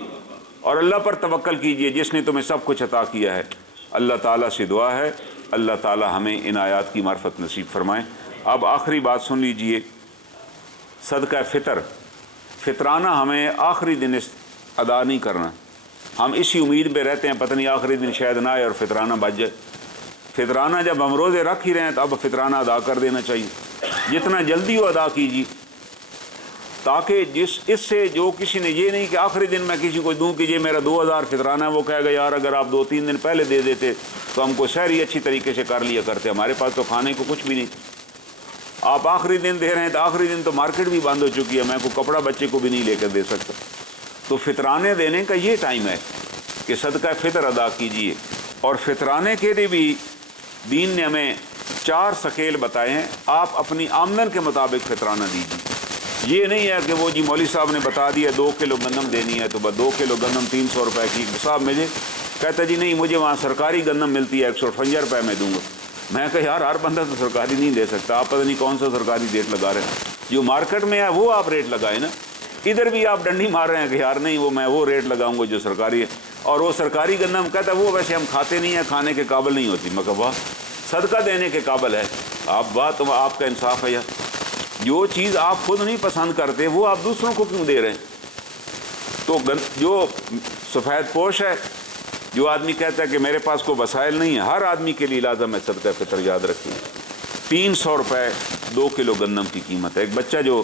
اور اللہ پر توکل کیجئے جس نے تمہیں سب کچھ عطا کیا ہے۔ اللہ تعالیٰ سے دعا ہے اللہ تعالیٰ ہمیں ان آیات کی معرفت نصیب فرمائے۔ اب آخری بات سن لیجئے، صدقہ فطر، فطرانہ ہمیں آخری دن ادا نہیں کرنا، ہم اسی امید پہ رہتے ہیں پتہ نہیں آخری دن شاید نہ آئے اور فطرانہ بچ جائے۔ فطرانہ جب ہم روزے رکھ ہی رہے ہیں تو اب فطرانہ ادا کر دینا چاہیے، جتنا جلدی ہو ادا کیجیے، تاکہ اس سے جو کسی نے یہ نہیں کہ آخری دن میں کسی کو دوں کہ یہ میرا 2000 فطرانہ ہے، وہ کہے گا یار اگر آپ 2-3 دن پہلے دے دیتے تو ہم کو سحری اچھی طریقے سے کر لیا کرتے، ہمارے پاس تو کھانے کو کچھ بھی نہیں۔ آپ آخری دن دے رہے ہیں تو آخری دن تو مارکیٹ بھی بند ہو چکی ہے، میں کو کپڑا بچے کو بھی نہیں لے کر دے سکتا۔ تو فطرانے دینے کا یہ ٹائم ہے کہ صدقہ فطر ادا کیجیے۔ اور فطرانے کے لیے بھی دین نے ہمیں 4 سکیل بتائے ہیں، آپ اپنی آمدن کے مطابق فطرانہ دیجیے۔ یہ نہیں ہے کہ وہ جی مولوی صاحب نے بتا دیا 2 کلو گندم دینی ہے تو بس 2 کلو گندم 300 روپے کی، صاحب مجھے کہتا جی نہیں مجھے وہاں سرکاری گندم ملتی ہے 158 روپے میں دوں گا۔ میں کہا یار ہر بندہ تو سرکاری نہیں دے سکتا، آپ پتہ نہیں کون سا سرکاری ریٹ لگا رہے ہیں، جو مارکیٹ میں ہے وہ آپ ریٹ لگائیں نا، ادھر بھی آپ ڈنڈی مار رہے ہیں کہ یار نہیں وہ میں وہ ریٹ لگاؤں گا جو سرکاری ہے، اور وہ سرکاری گندم کہتا ہے وہ ویسے ہم کھاتے نہیں ہیں، کھانے کے قابل نہیں ہوتی۔ میں کہا واہ صدقہ دینے کے قابل ہے آپ، بات آپ کا انصاف ہے یار، جو چیز آپ خود نہیں پسند کرتے وہ آپ دوسروں کو کیوں دے رہے ہیں؟ تو جو سفید پوش ہے، جو آدمی کہتا ہے کہ میرے پاس کوئی وسائل نہیں ہے، ہر آدمی کے لیے لازم ہے صدقہ فطر، یاد رکھیے 300 روپے 2 کلو گندم کی قیمت ہے۔ ایک بچہ جو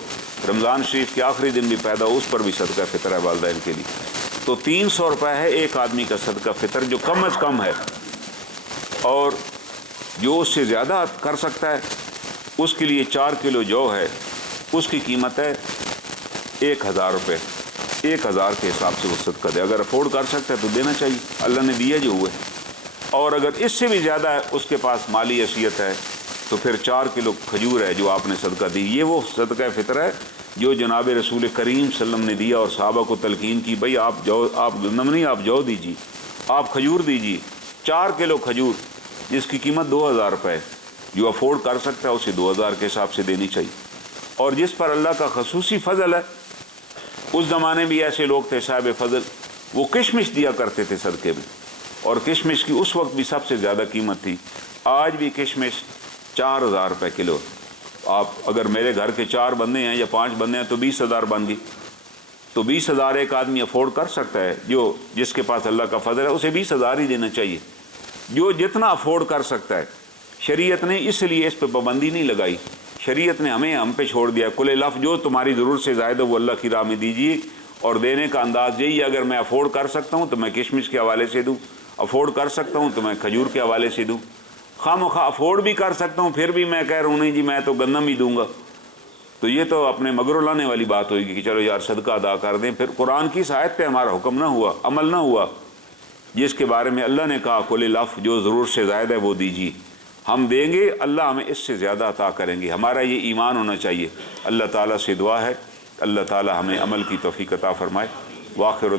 رمضان شریف کے آخری دن بھی پیدا ہو اس پر بھی صدقہ فطر ہے والدین کے لیے، تو 300 روپے ہے ایک آدمی کا صدقہ فطر جو کم از کم ہے، اور جو اس سے زیادہ کر سکتا ہے اس کے لیے 4 کلو جو ہے اس کی قیمت ہے 1000 روپے، 1000 کے حساب سے وہ صدقہ دے، اگر افورڈ کر سکتا ہے تو دینا چاہیے، اللہ نے دیا جو ہوئے۔ اور اگر اس سے بھی زیادہ اس کے پاس مالی حیثیت ہے تو پھر 4 کلو کھجور ہے جو آپ نے صدقہ دی. یہ وہ صدقہ فطر ہے جو جناب رسول کریم صلی اللہ علیہ وسلم نے دیا اور صحابہ کو تلقین کی. بھئی آپ گندم نہیں، آپ جو دیجیے، آپ کھجور دیجیے. 4 کلو کھجور جس کی قیمت 2000 روپے، جو افورڈ کر سکتا ہے اسے 2000 کے حساب سے دینی چاہیے. اور جس پر اللہ کا خصوصی فضل ہے، اس زمانے بھی ایسے لوگ تھے صاحب فضل، وہ کشمش دیا کرتے تھے صدقے میں، اور کشمش کی اس وقت بھی سب سے زیادہ قیمت تھی. آج بھی کشمش 4000 روپے کلو. آپ اگر میرے گھر کے 4 بندے ہیں یا 5 بندے ہیں تو 20,000 بن گئی. تو 20,000 ایک آدمی افورڈ کر سکتا ہے. جس کے پاس اللہ کا فضل ہے اسے 20,000 ہی دینا چاہیے، جو جتنا افورڈ کر سکتا ہے. شریعت نے اس لیے اس پہ پابندی نہیں لگائی. شریعت نے ہم پہ چھوڑ دیا کل لفظ جو تمہاری ضرورت سے زائد ہے وہ اللہ کی راہ میں دیجیے. اور دینے کا انداز یہی ہے، اگر میں افورڈ کر سکتا ہوں تو میں کشمش کے حوالے سے دوں، افورڈ کر سکتا ہوں تو میں کھجور کے حوالے سے دوں. خواہ مخواہ افورڈ بھی کر سکتا ہوں پھر بھی میں کہہ رہا ہوں نہیں جی میں تو گندم ہی دوں گا، تو یہ تو اپنے مگر لانے والی بات ہوئے گی کہ چلو یار صدقہ ادا کر دیں. پھر قرآن کی اس آیت پہ ہمارا حکم نہ ہوا، عمل نہ ہوا، جس کے بارے میں اللہ نے کہا کل لفظ جو ضرورت سے زائد ہے وہ دیجیے. ہم دیں گے، اللہ ہمیں اس سے زیادہ عطا کریں گے. ہمارا یہ ایمان ہونا چاہیے. اللہ تعالیٰ سے دعا ہے اللہ تعالیٰ ہمیں عمل کی توفیق عطا فرمائے. وآخر